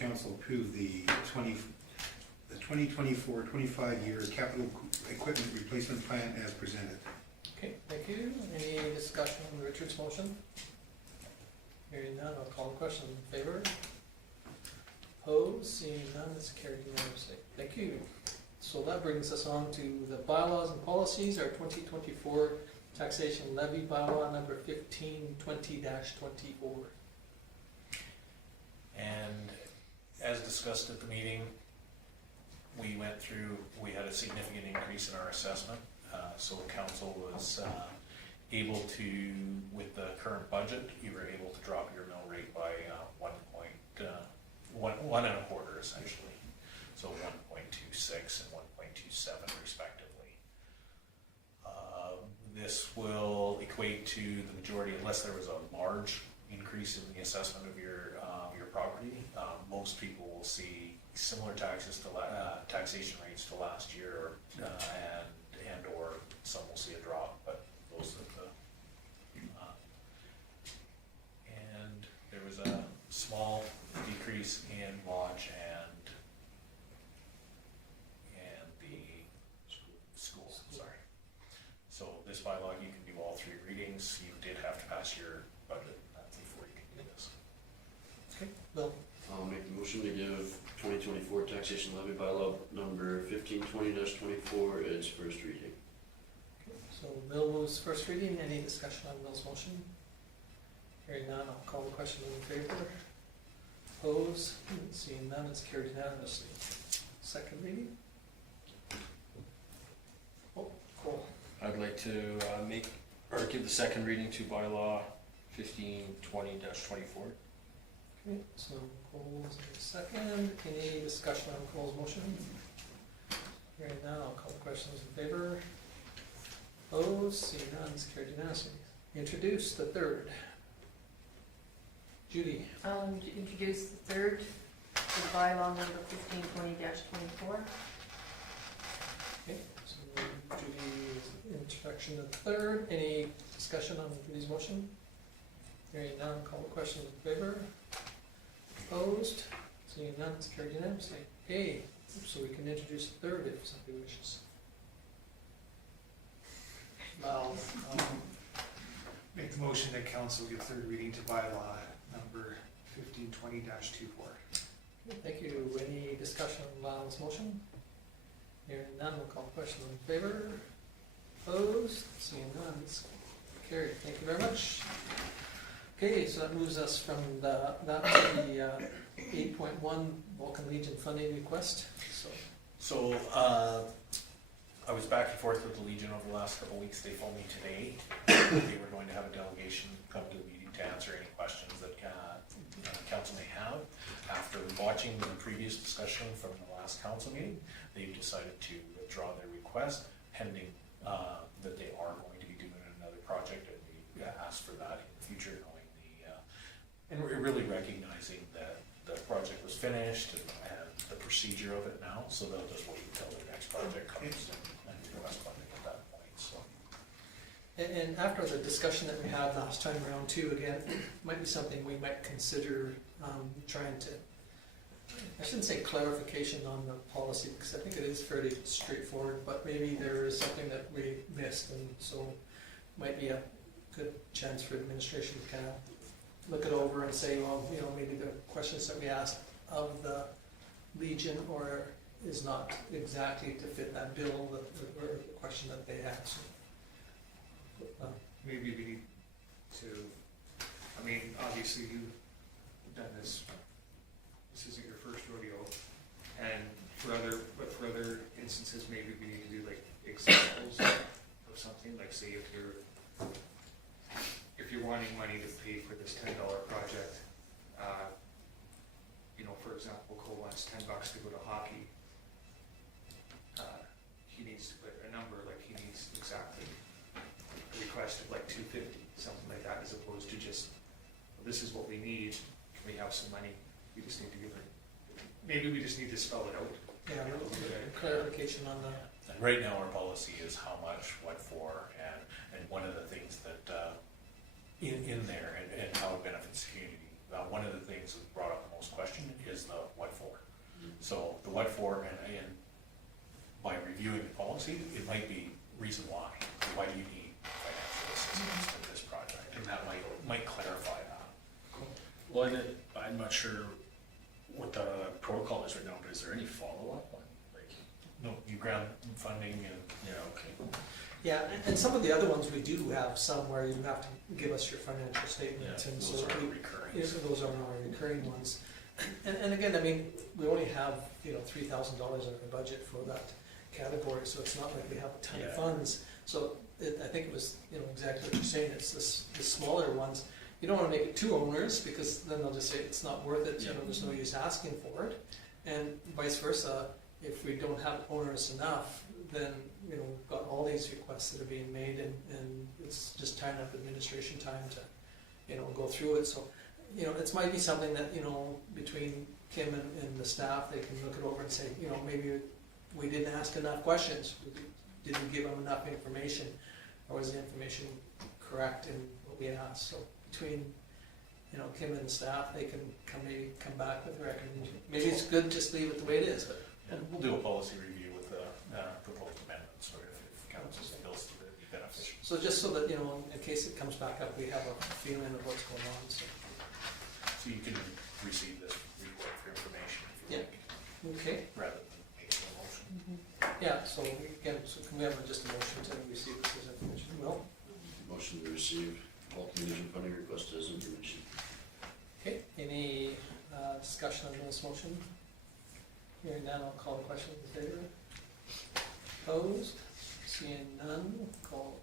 council approve the 2024-25 year capital equipment replacement plan as presented. Okay, thank you. Any discussion on Richard's motion? Hearing none, I'll call the question. In favor? Opposed? Seeing none, it's carried unanimously. Thank you. So that brings us on to the bylaws and policies, our 2024 taxation levy bylaw number 1520-24. And as discussed at the meeting, we had a significant increase in our assessment. So council was able to, with the current budget, you were able to drop your mill rate by 1.25 essentially. So 1.26 and 1.27 respectively. This will equate to the majority, unless there was a large increase in the assessment of your property. Most people will see similar taxation rates to last year, and or some will see a drop, but those are the. And there was a small decrease in lodge and the school. Sorry. So this bylaw, you can do all 3 readings. You did have to pass your budget before you can do this. Okay, Bill? I'll make the motion to give 2024 taxation levy bylaw number 1520-24 its first reading. Okay, so Bill moves first reading. Any discussion on Bill's motion? Hearing none, I'll call the question. In favor? Opposed? Seeing none, it's carried unanimously. Second reading? Oh, cool. I'd like to give the second reading to bylaw 1520-24. Okay, so Cole's in a second. Any discussion on Cole's motion? Hearing none, I'll call the questions in favor. Opposed? Seeing none, it's carried unanimously. Introduce the third. Judy? I'll introduce the third, the bylaw number 1520-24. Okay, so Judy's introduction of the third. Any discussion on Judy's motion? Hearing none, call the question in favor. Opposed? Seeing none, it's carried unanimously. Okay, so we can introduce the third if somebody wishes. Well, make the motion that council give third reading to bylaw number 1520-24. Okay, thank you. Any discussion on Lyle's motion? Hearing none, we'll call the question in favor. Opposed? Seeing none, it's carried. Thank you very much. Okay, so that moves us from that to the 8.1 Vulcan Legion funding request. So I was back and forth with the Legion over the last couple of weeks. They phoned me today. They were going to have a delegation come to the meeting to answer any questions that council may have. After watching the previous discussion from the last council meeting, they've decided to withdraw their request pending that they are going to be doing another project, and we asked for that in the future, knowing and we're really recognizing that the project was finished and the procedure of it now, so they'll just wait until the next project comes and request funding at that point. So. And after the discussion that we had last time around too, again, might be something we might consider trying to, I shouldn't say clarification on the policy, because I think it is fairly straightforward, but maybe there is something that we missed, and so might be a good chance for administration to kind of look it over and say, well, you know, maybe the questions that we asked of the Legion or is not exactly to fit that bill or the question that they had. So, Maybe we need to, I mean, obviously you've done this isn't your first rodeo, and for other instances, maybe we need to do like examples of something, like say if you're wanting money to pay for this $10 project, you know, for example, Cole wants $10 to go to hockey. He needs to put a number, like he needs exactly a request of like $250, something like that, as opposed to just, well, this is what we need. Can we have some money? We just need to give it. Maybe we just need to spell it out. yeah, a little bit of clarification on that. And right now, our policy is how much, what for, and one of the things that in there and how it benefits the community one of the things that brought up the most question is the what for. So the what for, and by reviewing the policy, it might be reason why. Why do you need financial assistance for this project? And that might clarify that. Well, I'm not sure what the protocol is right now, but is there any follow-up on, like? No, you grant funding and Yeah, okay. Yeah, and some of the other ones, we do have some where you have to give us your financial statements, and so those are we- recurring. yes, those are our recurring ones. And again, I mean, we only have, $3,000 in our budget for that category, so it's not like we have a ton of Yeah. funds. So I think it was, exactly what you're saying, it's the smaller ones. You don't wanna make it too onerous, because then they'll just say it's not worth it, Yeah. there's no use asking for it. And vice versa, if we don't have it onerous enough, then, we've got all these requests that are being made, and it's just tying up administration time to, go through it. So, it might be something that, between Kim and the staff, they can look it over and say, maybe we didn't ask enough questions. Did we give them enough information, or was the information correct in what we asked? So between, Kim and the staff, they can maybe come back with a recommendation. Maybe it's good to just leave it the way it is, but. And we'll do a policy review with the proposed amendments, or if council feels that it'd be beneficial. So just so that, in case it comes back up, we have a feeling of what's going on, so. So you can receive this report for information if you Yeah. like, Okay, rather than making a motion. yeah, so can we have just a motion to receive this as information? Well, Motion to receive Vulcan Region funding request as information. okay, any discussion on this motion? Hearing none, I'll call the question in favor. Opposed? Seeing none, call.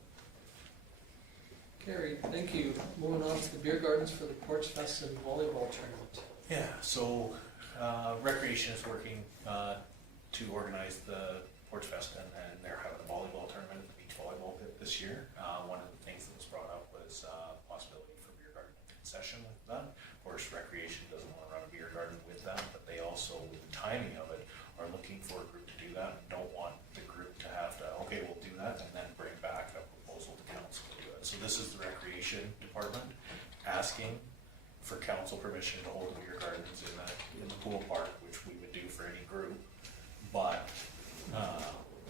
Carried, thank you. Moving on to the beer gardens for the Porch Fest and volleyball tournament. Yeah, so Recreation is working to organize the Porch Fest, and they're having a volleyball tournament at the beach volleyball pit this year. One of the things that was brought up was possibility for beer garden concession with them. Of course, Recreation doesn't want to run a beer garden with them, but they also, with the timing of it, are looking for a group to do that. Don't want the group to have to, okay, we'll do that, and then bring back a proposal to council to do it. So this is the Recreation Department asking for council permission to hold beer gardens in the pool park, which we would do for any group, but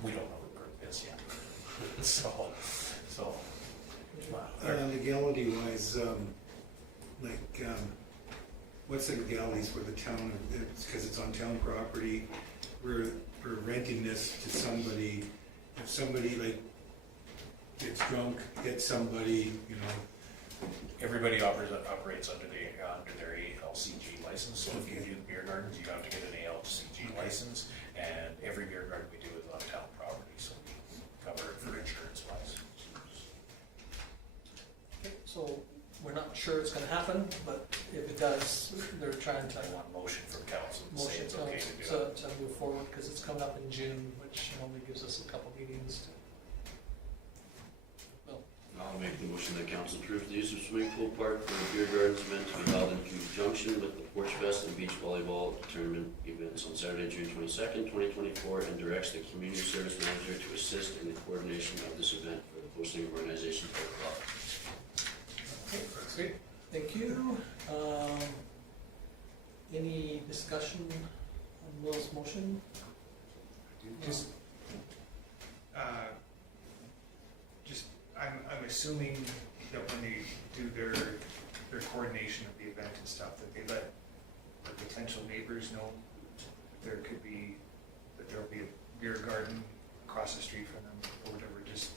we don't know who the group is yet. So. Legality wise, what's the legalities for the town, because it's on town property, we're renting this to somebody, if somebody gets drunk, gets somebody, Everybody operates under their ALCG license, so if you do the beer gardens, you have to get an ALCG license, and every beer garden we do is on town property, so we cover it for insurance wise. Okay, so we're not sure it's gonna happen, but if it does, they're trying to I want a motion from council to say motion it's okay to do it. to move forward, because it's coming up in June, which only gives us a couple meetings to. I'll make the motion that council approve the use of swimming pool park for the beer gardens event to be held in conjunction with the Porch Fest and beach volleyball tournament events on Saturday, June 22nd, 2024, and directs the community service manager to assist in the coordination of this event for the posting of organization protocol. Okay, great, thank you. Any discussion on Will's motion? I'm assuming that when they do their coordination of the event and stuff, that they let the potential neighbors know that there'll be a beer garden across the street from them or whatever, just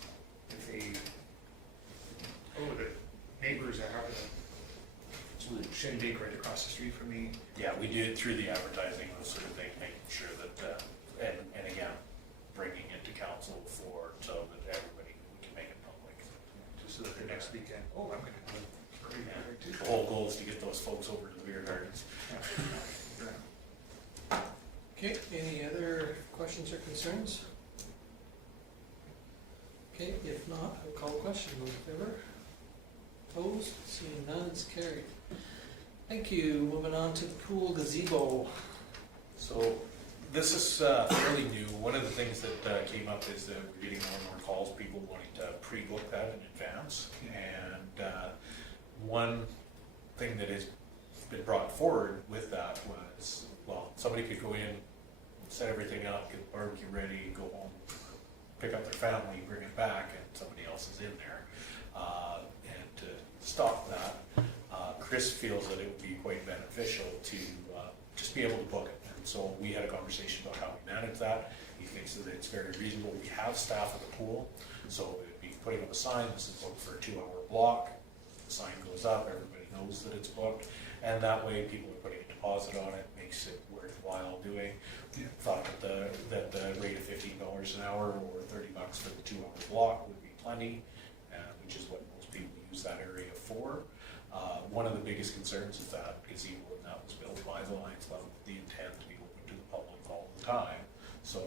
if they, the neighbors are having a shindig right across the street from me. Yeah, we do it through the advertising, those sort of things, making sure that, and again, bringing it to council so that everybody, we can make it public. Just so that the next weekend, I'm gonna do a beer garden too. The whole goal is to get those folks over to the beer gardens. Okay, any other questions or concerns? Okay, if not, I'll call the question, those in favor? Opposed, seeing none, it's carried. Thank you, moving on to the pool gazebo. So this is fairly new. One of the things that came up is that we're getting more and more calls, people wanting to pre-book that in advance. And one thing that is been brought forward with that was, well, somebody could go in, set everything up, get the barbecue ready, go home, pick up their family, bring it back, and somebody else is in there. And to stop that, Chris feels that it would be quite beneficial to just be able to book it. And so we had a conversation about how we manage that. He thinks that it's very reasonable. We have staff at the pool, so it'd be putting up a sign, this is booked for a 2-hour block. The sign goes up, everybody knows that it's booked, and that way people are putting a deposit on it, makes it worthwhile doing. Yeah. Thought that the rate of $15 an hour or $30 for the 2-hour block would be plenty, which is what most people use that area for. One of the biggest concerns is that gazebo, and that was built by the Lions Club with the intent to be open to the public all the time. So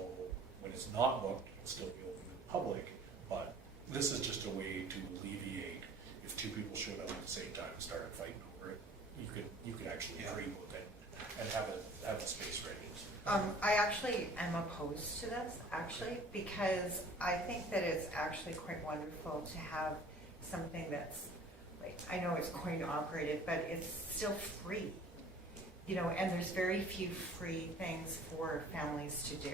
when it's not booked, it'll still be open to the public, but this is just a way to alleviate if 2 people showed up at the same time and started fighting over it. You could actually agree with it and have a space ready. I actually am opposed to this, because I think that it's actually quite wonderful to have something that's, like, I know it's coin operated, but it's still free. You know, and there's very few free things for families to do.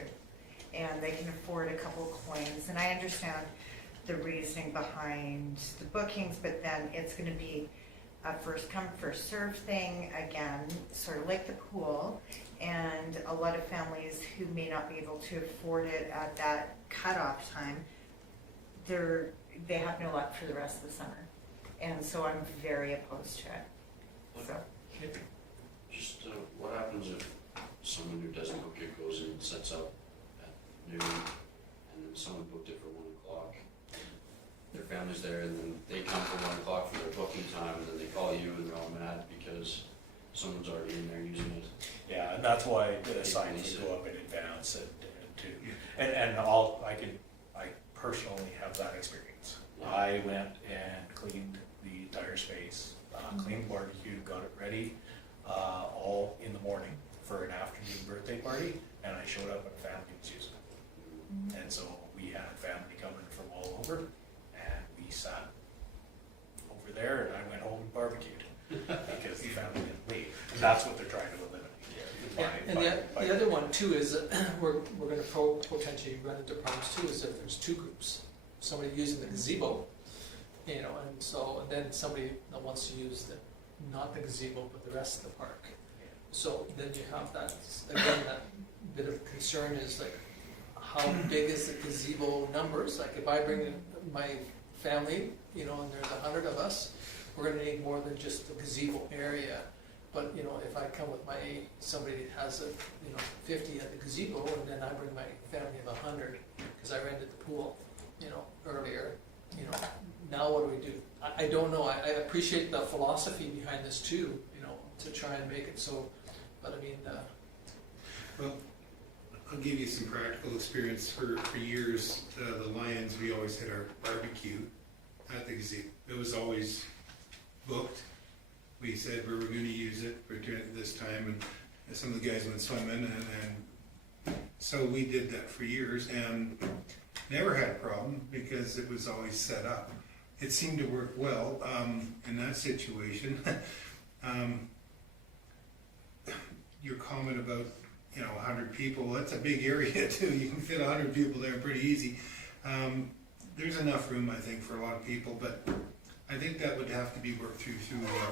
And they can afford a couple coins, and I understand the reasoning behind the bookings, but then it's gonna be a first come, first serve thing again, sort of like the pool. And a lot of families who may not be able to afford it at that cutoff time, they have no luck for the rest of the summer. And so I'm very opposed to it. So. Just what happens if someone who doesn't book it goes and sets up at noon, and then someone booked it for 1 o'clock? Their family's there, and then they come for 1 o'clock for their booking time, and then they call you and they're all mad because someone's already in there using it. Yeah, and that's why the sign needs to go up in advance and I personally have that experience. I went and cleaned the entire space, cleaned the barbecue, got it ready, all in the morning for an afternoon birthday party, and I showed up and a family was using it. And so we had family coming from all over, and we sat over there, and I went home and barbecued because the family didn't leave. And that's what they're trying to eliminate. And the other one too is that we're going to potentially run into problems too, is if there's 2 groups, somebody using the gazebo, you know, and then somebody that wants to use not the gazebo but the rest of the park. So then you have that, again, that bit of concern is like, how big is the gazebo numbers? Like if I bring my family, you know, and there's 100 of us, we're going to need more than just the gazebo area. But, you know, if I come with somebody that has 50 at the gazebo, and then I bring my family of 100, because I rented the pool, you know, earlier, you know, now what do we do? I don't know. I appreciate the philosophy behind this too, you know, to try and make it so, but I mean... Well, I'll give you some practical experience. For years, the Lions, we always had our barbecue at the gazebo. It was always booked. We said we were going to use it for this time, and some of the guys went swimming, and so we did that for years, and never had a problem because it was always set up. It seemed to work well in that situation. Your comment about 100 people, that's a big area too. You can fit 100 people there pretty easy. There's enough room, I think, for a lot of people, but I think that would have to be worked through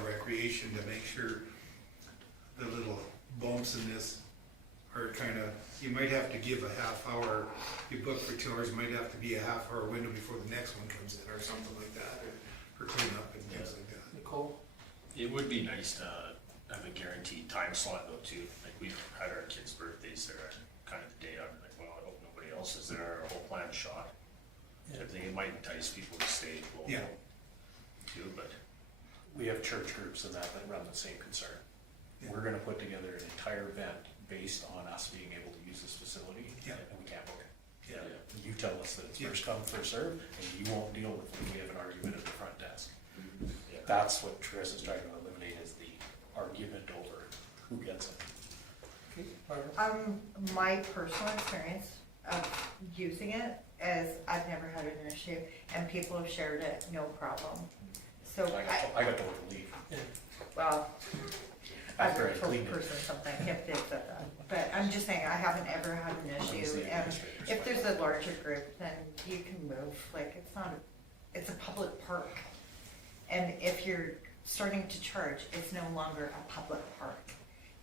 recreation to make sure the little bumps in this are you might have to give a half hour, you book for 2 hours, it might have to be a half-hour window before the next one comes in or something like that, or for cleanup and things like that. Nicole? It would be nice to have a guaranteed time slot though too. Like we've had our kids' birthdays there at kind of the day. I'm like, well, I hope nobody else is there. Our whole plan's shot. Yeah. I think it might entice people to stay Yeah. too, but We have church groups and that run the same concern. Yeah. We're gonna put together an entire event based on us being able to use this facility, Yeah. and we can't book it. Yeah. You tell us that it's Yeah. first come, first served, and you won't deal with it if we have an argument at the front desk. That's what Chris is trying to eliminate, is the argument over who gets it. Okay, Barbara? My personal experience of using it is I've never had an issue, and people have shared it, no problem. So I got told to leave. Yeah. well, After I other cleaned it. person something if they said that. But I'm just saying, I haven't ever had an issue, and if there's a larger group, then you can move, like, it's not, it's a public park. And if you're starting to charge, it's no longer a public park.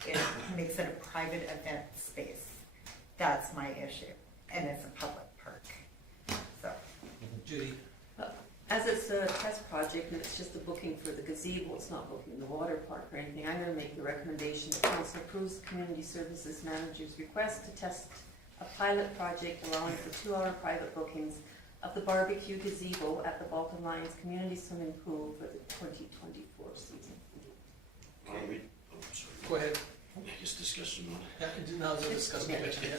It makes it a private event space. That's my issue, and it's a public park, so. Judy? As it's a test project and it's just a booking for the gazebo, it's not booking the water park or anything, I'm gonna make the recommendation that council approves the community services manager's request to test a pilot project allowing for 2-hour private bookings of the barbecue gazebo at the Vulcan Lions Community Swimming Pool for the 2024 season. Why don't we, oh, sorry, Go ahead. I guess discussion on, Yeah, now's the discussion. Yeah.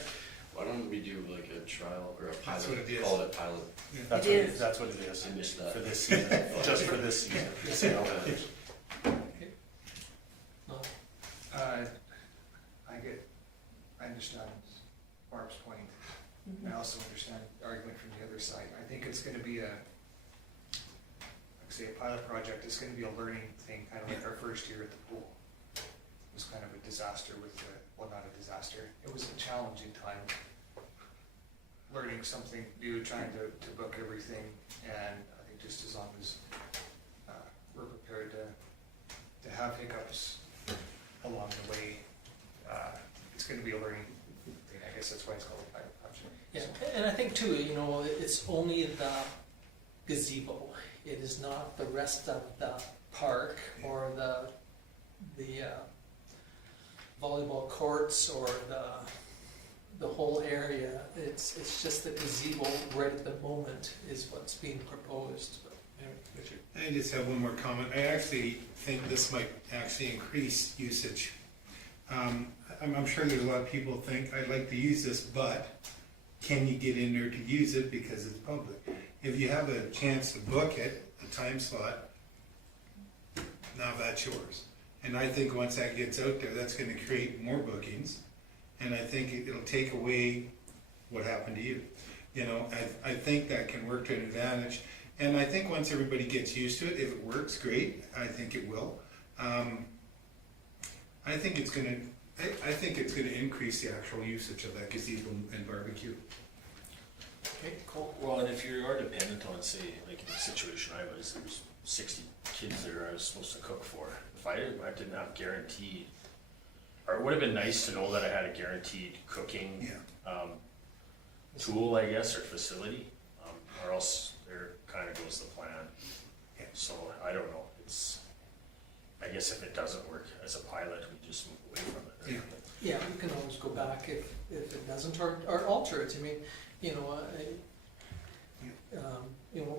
why don't we do like a trial or a That's pilot, what it is. call it a pilot? That's It what is. that's what it is. I missed that. For this season, just for this season. See how that is. No. I understand Barb's point. I also understand the argument from the other side. I think it's gonna be like say, a pilot project, it's gonna be a learning thing, kind of like our first year at the pool. It was kind of a disaster with the, well, not a disaster, it was a challenging time. Learning something new, trying to book everything, and I think just as long as we're prepared to have hiccups along the way, it's gonna be a learning thing. I guess that's why it's called a pilot project. Yeah, and I think too, you know, it's only the gazebo. It is not the rest of the park or the volleyball courts or the whole area. It's just the gazebo right at the moment is what's being proposed. But, yeah, Richard. I just have one more comment. I actually think this might actually increase usage. I'm sure there's a lot of people think, I'd like to use this, but can you get in there to use it because it's public? If you have a chance to book it, a time slot, now that's yours. And I think once that gets out there, that's gonna create more bookings, and I think it'll take away what happened to you. You know, I think that can work to an advantage, and I think once everybody gets used to it, if it works, great, I think it will. I think it's gonna increase the actual usage of that gazebo and barbecue. Okay, cool. Well, and if you are dependent on, say, like in the situation I was, there was 60 kids there I was supposed to cook for. If I didn't have guaranteed, or it would have been nice to know that I had a guaranteed cooking tool, I guess, or facility, or else there kind of goes the plan. Yeah. So I don't know. I guess if it doesn't work as a pilot, we just move away from it. Yeah. Yeah, we can always go back if it doesn't, or alter it. I mean, you know,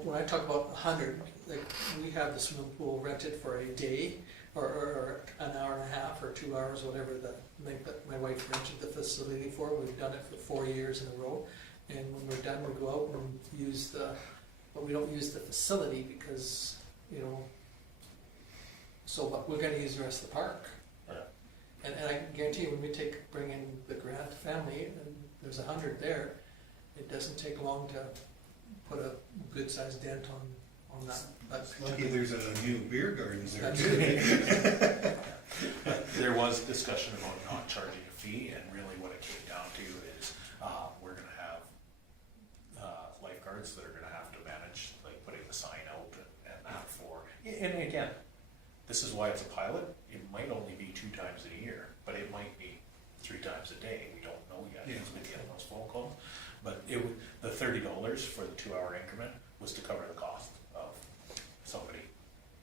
when I talk about 100, like we have the swimming pool rented for a day, or an hour and a half, or 2 hours, whatever the length that my wife rented the facility for. We've done it for 4 years in a row, and when we're done, we go out and use but we don't use the facility because, you know. So, but we're going to use the rest of the park. Yeah. And I guarantee you, when we bring in the Grant family, and there's 100 there, it doesn't take long to put a good sized dent on that. Lucky there's a new beer garden there That's too. There was discussion about not charging a fee, and really what it came down to is we're going to have lifeguards that are going to have to manage, like putting the sign out and that for. And again, this is why it's a pilot. It might only be 2 times in a year, but it might be 3 times a day. We don't know yet. It's been getting those phone calls. But the $30 for the 2-hour increment was to cover the cost of somebody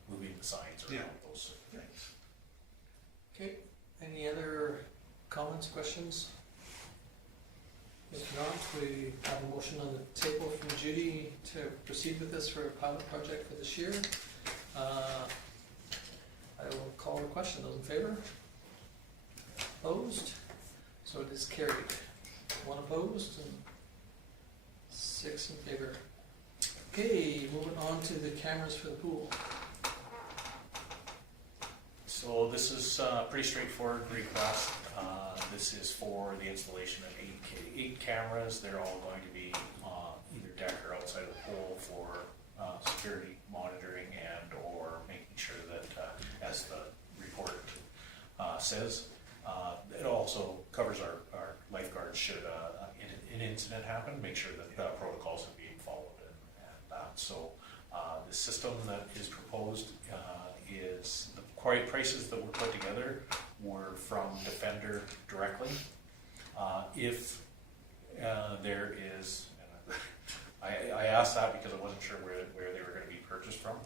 moving the signs around those things. Okay, any other comments, questions? If not, we have a motion on the table from Judy to proceed with this for a pilot project for this year. I will call the question. Those in favor? Opposed? So it is carried. 1 opposed and 6 in favor. Okay, moving on to the cameras for the pool. So this is pretty straightforward request. This is for the installation of 8 cameras. They're all going to be either deck or outside of the pool for security monitoring and or making sure that, as the report says. It also covers our lifeguards should an incident happen, make sure that protocols are being followed and that. So the system that is proposed is the prices that were put together were from Defender directly. If there is, I asked that because I wasn't sure where they were going to be purchased from.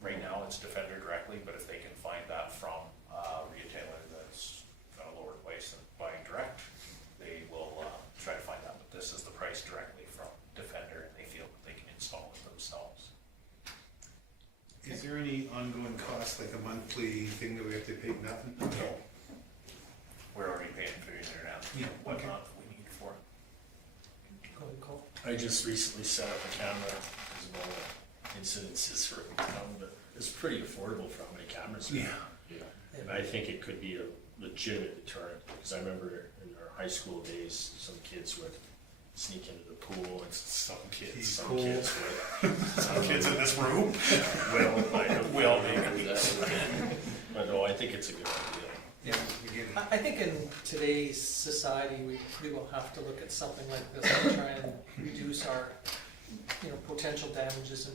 Right now it's Defender directly, but if they can find that from a retailer that's at a lower price than buying direct, they will try to find that. But this is the price directly from Defender, and they feel that they can install it themselves. Is there any ongoing cost, like a monthly thing that we have to pay? Nothing? No. We're already paying for the internet, Yeah, okay. whatnot that we need for it. Go ahead, Cole. I just recently set up a camera, there's no incidences for it down, but it's pretty affordable for how many cameras we have. Yeah. And I think it could be a legitimate deterrent, because I remember in our high school days, some kids would sneak into the pool, and some kids would. Some kids in this room. We all Do make it. that. But no, I think it's a good idea. Yeah, we get it. I think in today's society, we will have to look at something like this to try and reduce our, potential damages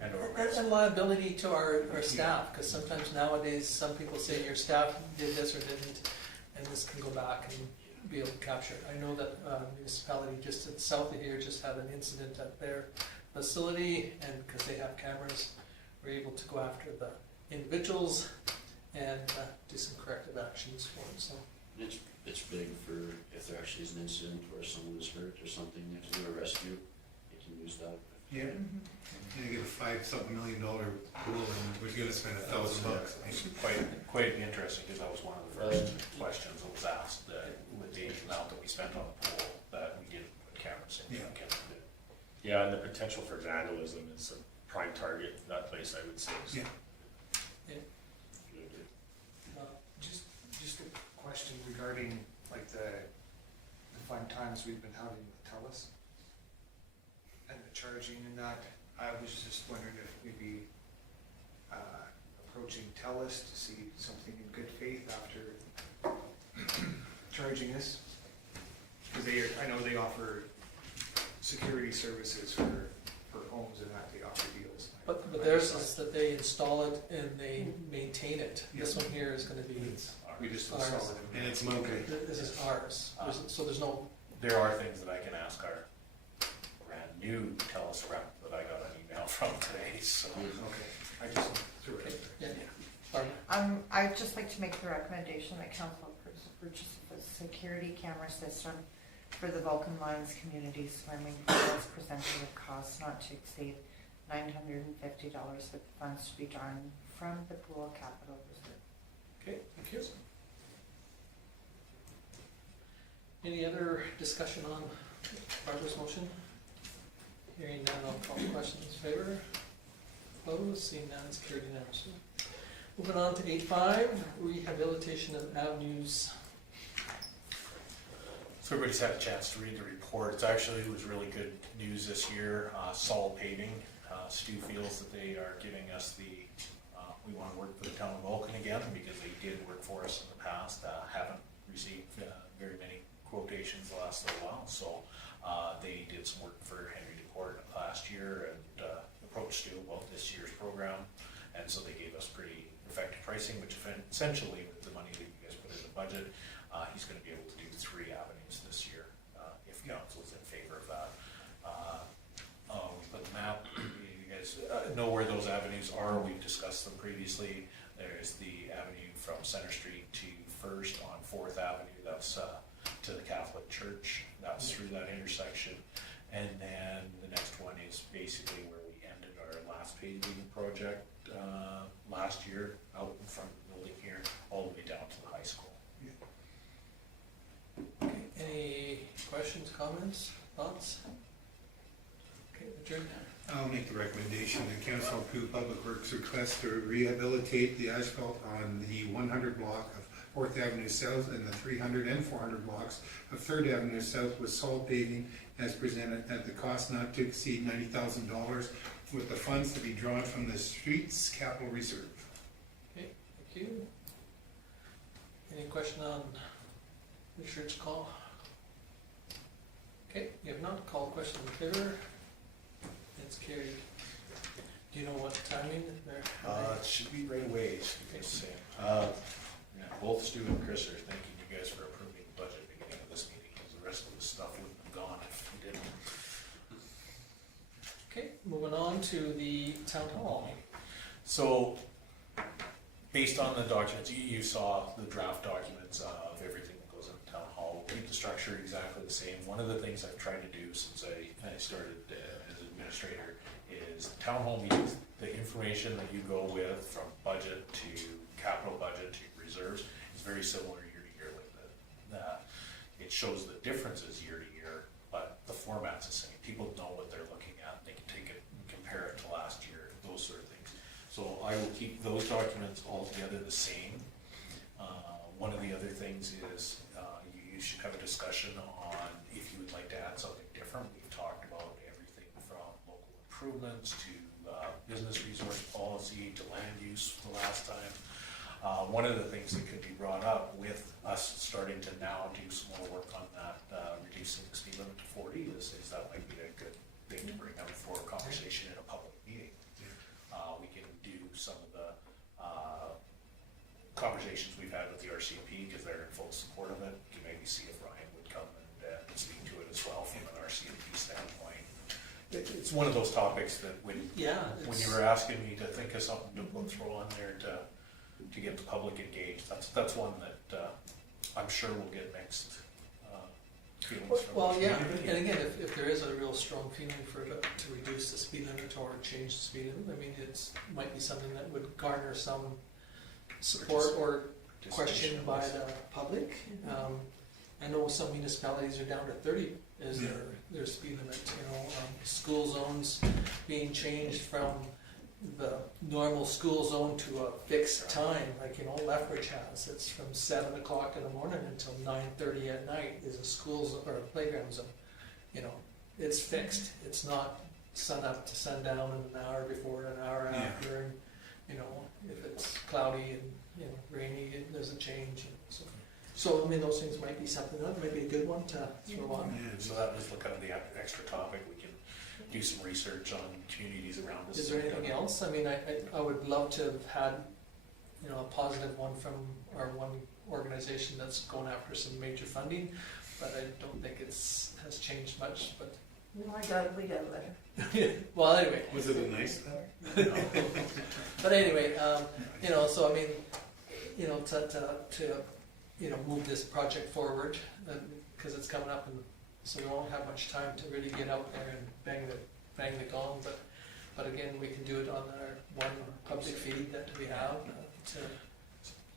and liability to our staff, because sometimes nowadays, some people say your staff did this or didn't, and this can go back and be able to capture it. I know that municipality just to the south of here just had an incident at their facility, and because they have cameras, we're able to go after the individuals and do some corrective actions for them. So It's big for if there actually is an incident where someone is hurt or something, you have to do a rescue, you can use that. Yeah. You get a $5-something million pool and we're gonna spend $1,000. It's quite interesting, because that was one of the first questions that was asked, with the amount that we spent on the pool, that we didn't put cameras in. Yeah. Yeah, and the potential for vandalism is a prime target in that place, I would say. So. Yeah. Just a question regarding like the fun times we've been having with TELUS and the charging and that. I was just wondering if maybe approaching TELUS to see something in good faith after charging us, because I know they offer security services for homes and that, they offer deals. But theirs is that they install it and they maintain it. This one here is gonna be, We just Ours. install it. And it's monthly. this is ours. So there's no, There are things that I can ask our brand new TELUS rep that I got an email from today, so. Okay, I just threw it. yeah, Farnden. I'd just like to make the recommendation that council approves the purchase of a security camera system for the Vulcan Lions community swimming pool as presented with costs not to exceed $950, with funds to be drawn from the pool capital reserve. Okay, thank you. Any other discussion on Barbara's motion? Hearing none, I'll call the question in favor. Opposed, seeing none, it's carried unanimously. Moving on to 8.5, rehabilitation of avenues. So everybody's had a chance to read the report. It was really good news this year. Solid paving. Stu feels that they are giving us we want to work for the town of Vulcan again, because they did work for us in the past. Haven't received very many quotations the last little while. So they did some work for Henry DeCourt last year and approached Stu about this year's program. And so they gave us pretty effective pricing, which essentially with the money that you guys put in the budget, he's going to be able to do 3 avenues this year, if council's in favor of that. We put the map, you guys know where those avenues are, we've discussed them previously. There's the avenue from Center Street to First on 4th Avenue, that's to the Catholic Church, that's through that intersection. And then the next one is basically where we ended our last paving project last year, out in front of the building here, all the way down to the high school. Any questions, comments, thoughts? Okay, adjourned. I'll make the recommendation that council approve Public Works request to rehabilitate the asphalt on the 100 block of 4th Avenue South and the 300 and 400 blocks of 3rd Avenue South with solid paving as presented at the cost not to exceed $90,000, with the funds to be drawn from the streets capital reserve. Okay, thank you. Any question on Richard's call? Okay, if not, call the question in favor. It's carried. Do you know what timing there? It should be right away, should be the same. Yeah, both Stu and Chris are thanking you guys for approving the budget at the beginning of this meeting, because the rest of the stuff wouldn't have gone if you didn't. Okay, moving on to the town hall. So, based on the documents, you saw the draft documents of everything that goes in the town hall. We'll keep the structure exactly the same. One of the things I've tried to do since I started as administrator is town hall meetings, the information that you go with from budget to capital budget to reserves is very similar year to year. It shows the differences year to year, but the format's the same. People know what they're looking at. They can take it and compare it to last year, those sort of things. So I will keep those documents all together the same. One of the other things is you should have a discussion on if you would like to add something different. We've talked about everything from local improvements to business resource policy to land use the last time. One of the things that could be brought up with us starting to now do some more work on that, reducing the speed limit to 40 is that might be a good thing to bring up for a conversation in a public meeting. We can do some of the conversations we've had with the RCMP because they're in full support of it. You maybe see if Ryan would come and speak to it as well from an RCMP standpoint. It's one of those topics that when you were asking me to think of something to throw on there to get the public engaged, that's one that I'm sure will get mixed feelings from. Well, yeah, and again, if there is a real strong feeling to reduce the speed limit or change the speed limit, I mean, might be something that would garner some support or question by the public. I know some municipalities are down to 30 as their speed limit, school zones being changed from the normal school zone to a fixed time, like, Lethbridge has. It's from 7 o'clock in the morning until 9:30 at night is a school zone, or a playground zone. It's fixed. It's not sun up to sundown and an hour before, an hour after, and, if it's cloudy and, rainy, there's a change. So, I mean, those things might be something, that might be a good one to throw on. So that was kind of the extra topic. We can do some research on communities around us. Is there anything else? I mean, I would love to have had, a positive one from our one organization that's going after some major funding, but I don't think has changed much, but. No, we got a letter. Well, anyway. Was it a nice letter? But anyway, so I mean, to move this project forward, because it's coming up, and so we won't have much time to really get out there and bang the gong, but again, we can do it on our one public feed that we have.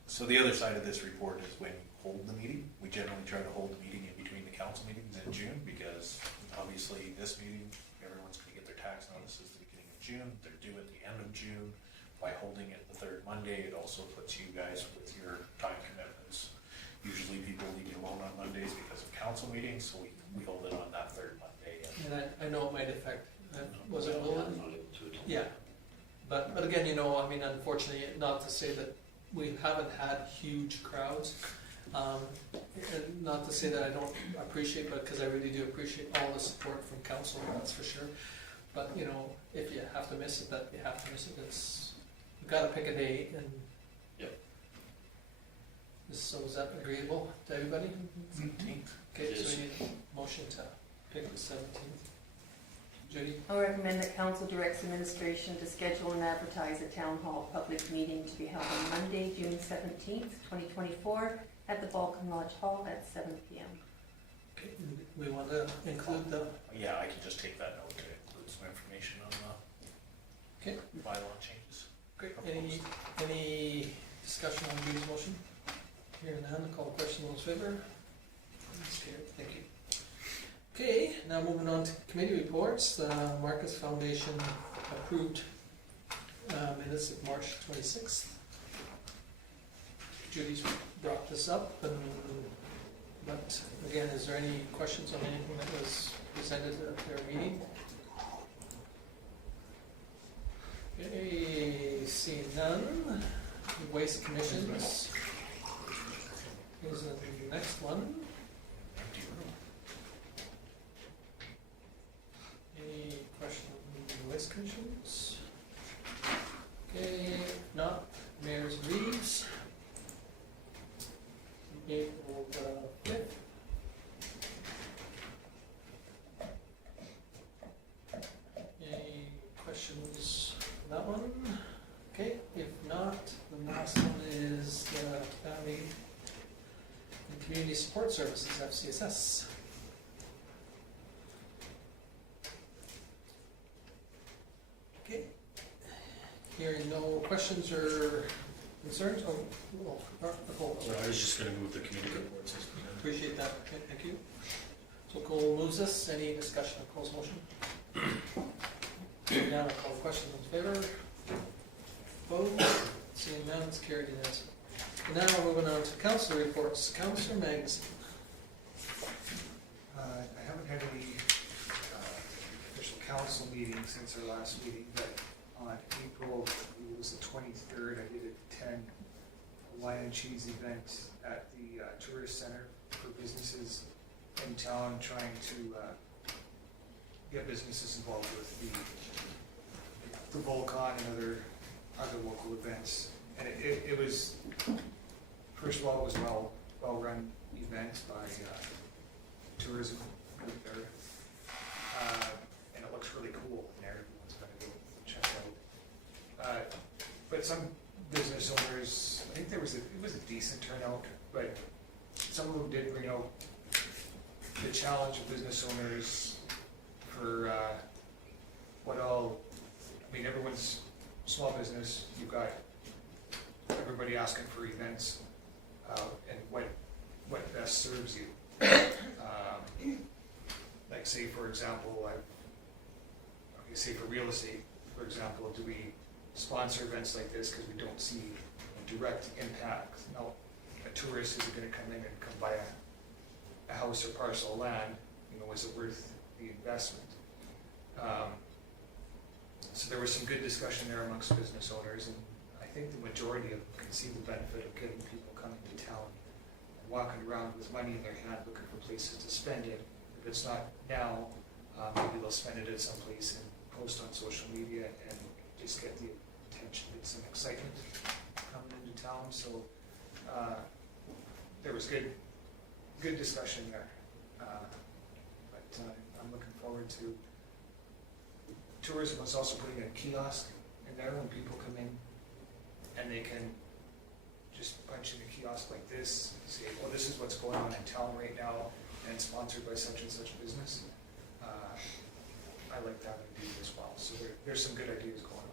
So the other side of this report is when you hold the meeting. We generally try to hold the meeting in between the council meetings in June, because obviously this meeting, everyone's going to get their tax notices at the beginning of June. They're due at the end of June. By holding it the third Monday, it also puts you guys with your time commitments. Usually people leave you alone on Mondays because of council meetings, so we hold it on that third Monday. And I know it might affect, was it Will? I'm not able to attend. Yeah, but again, I mean, unfortunately, not to say that we haven't had huge crowds, and not to say that I don't appreciate, but because I really do appreciate all the support from council, that's for sure. But if you have to miss it, that you have to miss it. You've got to pick a date, and so is that agreeable to everybody? 17th. Okay, so we need a motion to pick the 17th. Judy? I'll recommend that council directs administration to schedule and advertise a town hall public meeting to be held on Monday, June 17th, 2024, at the Vulcan Lodge Hall at 7 p.m. Okay, we want to include the, Yeah, I can just take that note to include some information on okay, the bylaw changes. great. Any discussion on Judy's motion? Hearing none, call the question, those in favor? That's carried. Thank you. Okay, now moving on to committee reports. The Marcus Foundation approved minutes of March 26th. Judy's brought this up, but again, is there any questions on anything that was presented at their meeting? Okay, seeing none. Waste commissions. is the next one. Any questions on the Waste Commissions? Okay, if not, Mayor's leaves. April 5th. Any questions on that one? Okay, if not, the last one is the Family and Community Support Services, FCSS. Okay. Hearing no questions or concerns? Nicole, So I was just gonna move the community reports. appreciate that, okay, thank you. So Cole moves us, any discussion of Cole's motion? Now I'll call the question, in favor? Opposed? Seeing none, it's carried unanimously. And now we're moving on to council reports. Councilor Meggs. I haven't had any official council meeting since our last meeting, but on April, it was the 23rd, I did attend a wine and cheese event at the tourist center for businesses in town, trying to get businesses involved with the Vulcan and other local events. And it was, first of all, it was a well-run event by tourism group there. And it looks really cool in there, everyone's gonna go check it out. But some business owners, I think it was a decent turnout, but some of them did bring out the challenge of business owners for everyone's small business, you've got everybody asking for events, and what best serves you. Like say for example, say for real estate, for example, do we sponsor events like this because we don't see a direct impact? No, a tourist isn't going to come in and come buy a house or parcel of land. Is it worth the investment? So there was some good discussion there amongst business owners, and I think the majority of them can see the benefit of getting people coming to town and walking around with money in their hand looking for places to spend it. If it's not now, maybe they'll spend it at some place and post on social media and just get the attention, get some excitement coming into town. So there was good discussion there. I'm looking forward to tourism. Was also putting a kiosk in there when people come in, and they can just punch in a kiosk like this, say, well, this is what's going on in town right now, and sponsored by such and such business. I like that idea as well. So there's some good ideas going on.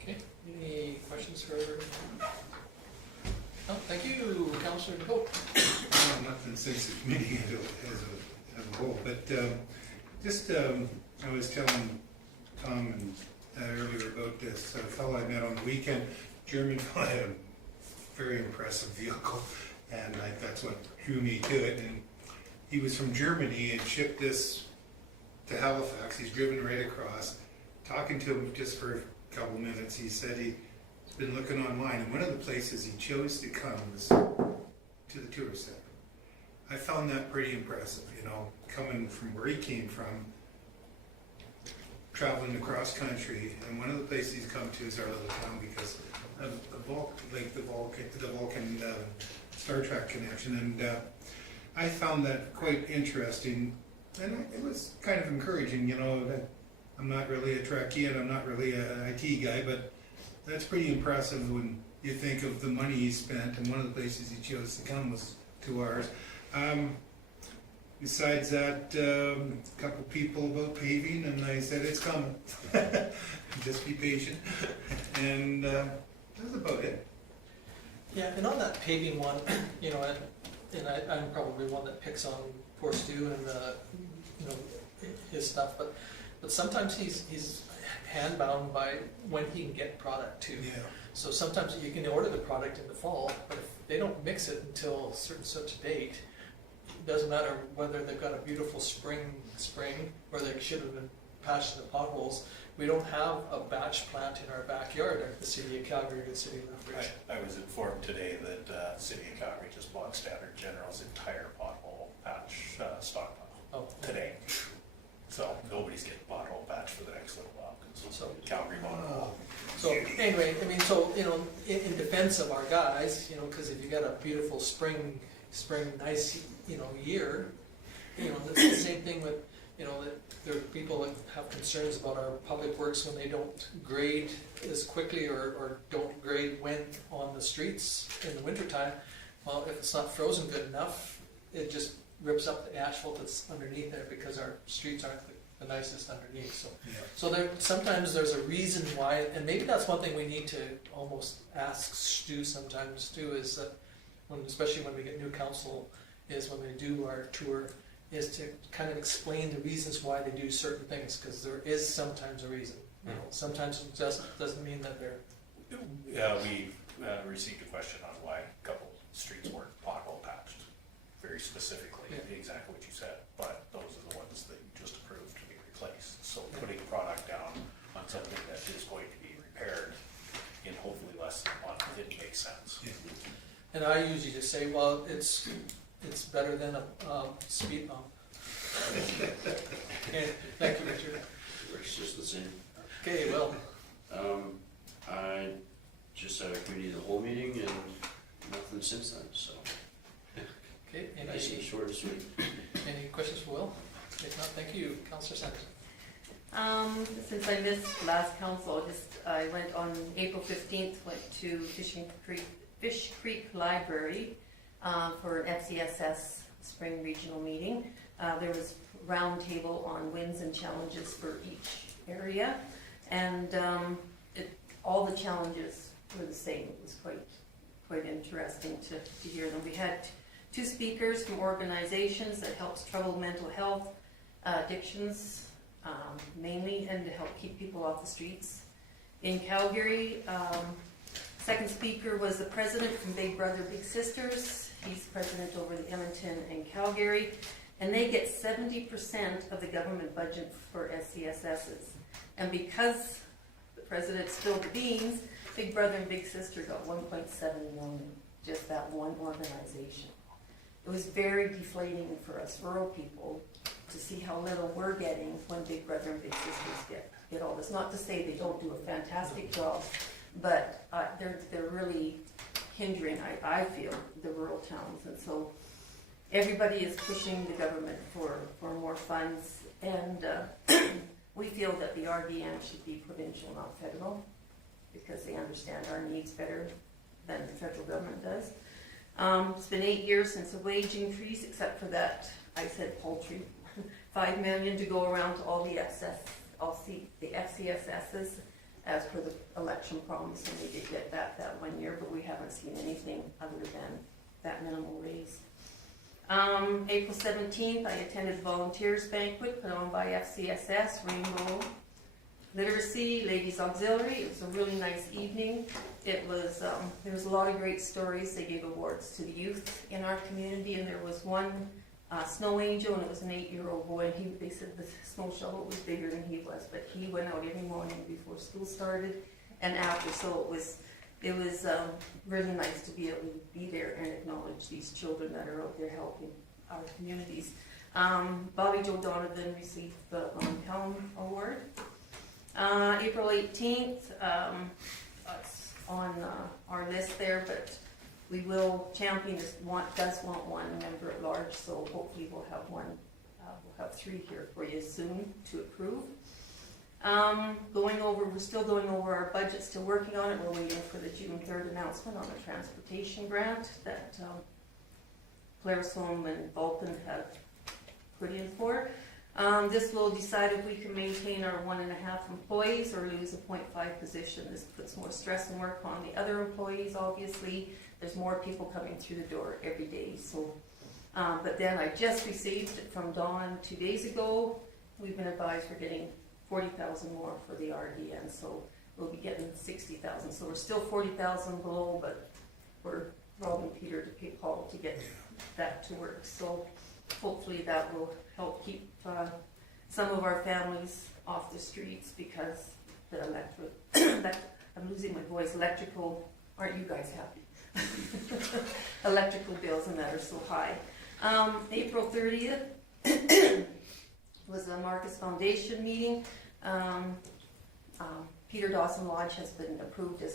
Okay, any questions for? Oh, thank you, Councilor Nicole. Nothing since the committee as a whole, but I was telling Tom and earlier about this fellow I met on the weekend, German fellow, had a very impressive vehicle, and that's what drew me to it. And he was from Germany and shipped this to Halifax. He's driven right across. Talking to him just for a couple minutes, he said he's been looking online, and one of the places he chose to come was to the tourist center. I found that pretty impressive, coming from where he came from, traveling across country, and one of the places he's come to is our little town because of the Vulcan Star Trek connection, and I found that quite interesting, and it was kind of encouraging, that I'm not really a Trekkie and I'm not really an IT guy, but that's pretty impressive when you think of the money he spent, and one of the places he chose to come was to ours. Besides that, a couple people about paving, and I said it's coming. Just be patient. And that's about it. Yeah, and on that paving one, and I'm probably one that picks on poor Stu and his stuff, but sometimes he's hand-bound by when he can get product too. Yeah. So sometimes you can order the product in the fall, but if they don't mix it until such a date, it doesn't matter whether they've got a beautiful spring or they should have been patching the potholes. We don't have a batch plant in our backyard at the city of Calgary, the city of Lethbridge. I was informed today that City of Calgary just bought Standard General's entire pothole patch stockpile Oh, today. So nobody's getting pothole patch for the next little while, So- because Calgary bought it all. So anyway, I mean, so, you know, in defense of our guys, you know, because if you got a beautiful spring nice, you know, year, you know, it's the same thing with, you know, that there are people that have concerns about our public works when they don't grade as quickly or don't grade when on the streets in the wintertime. Well, if it's not frozen good enough, it just rips up the asphalt that's underneath there because our streets aren't the nicest underneath. So, Yeah. so there sometimes there's a reason why, and maybe that's one thing we need to almost ask Stu sometimes too, is that when, especially when we get new council, is when we do our tour, is to kind of explain the reasons why they do certain things, because there is sometimes a reason. You know, sometimes it doesn't mean that they're. Yeah, we received a question on why a couple streets weren't pothole patched, very specifically, Yeah. exactly what you said, but those are the ones that you just approved to be replaced. So putting product down on something that is going to be repaired in hopefully less than a month didn't make sense. Yeah. And I usually just say, well, it's better than a speed bump. Okay, thank you, Richard. Works just the same. Okay, well, I just had a committee of the whole meeting and nothing since then, so okay, nice and short and sweet. any questions for Will? If not, thank you, Councillor Sanderson. Since I missed last council, I went on April 15th, went to Fish Creek Library for an FCSS spring regional meeting. There was a round table on wins and challenges for each area, and all the challenges were the same. It was quite interesting to hear them. We had two speakers from organizations that helps troubled mental health, addictions, mainly, and to help keep people off the streets. In Calgary, second speaker was the president from Big Brother Big Sisters. He's president over the Edmonton and Calgary, and they get 70% of the government budget for SCSSs. And because the president spilled the beans, Big Brother and Big Sister got 1.7 million, just that one organization. It was very deflating for us rural people to see how little we're getting when Big Brother and Big Sisters get all this. Not to say they don't do a fantastic job, but they're really hindering, I feel, the rural towns. And so everybody is pushing the government for more funds, and we feel that the RDM should be provincial, not federal, because they understand our needs better than the federal government does. It's been 8 years since a wage increase, except for that, I said poultry. 5 million to go around to all the FCSSs as per the election promise, and we did get that 1 year, but we haven't seen anything other than that minimal raise. April 17th, I attended volunteers banquet put on by FCSS, Rainbow Literacy, Ladies Auxiliary. It was a really nice evening. It was, there was a lot of great stories. They gave awards to the youth in our community, and there was one snow angel, and it was an 8-year-old boy. They said the snow shovel was bigger than he was, but he went out every morning before school started and after. So it was really nice to be able to be there and acknowledge these children that are out there helping our communities. Bobby Joe Donovan received the Helm Award. April 18th, it's on our list there, but we will, Champion does want one member at large, so hopefully we'll have one. We'll have 3 here for you soon to approve. We're still going over our budget, still working on it. We're waiting for the June 3rd announcement on the transportation grant that Claresholm and Vulcan have put in for. This will decide if we can maintain our 1.5 employees or lose a 0.5 position. This puts more stress and work on the other employees, obviously. There's more people coming through the door every day. So, but then I just received it from Dawn 2 days ago. We've been advised we're getting 40,000 more for the RDN, so we'll be getting 60,000. So we're still 40,000 below, but we're robbing Peter to pay Paul to get that to work. So hopefully that will help keep some of our families off the streets because the I'm losing my voice, electrical, aren't you guys happy? Electrical bills and that are so high. April 30th was the Marcus Foundation meeting. Peter Dawson Lodge has been approved as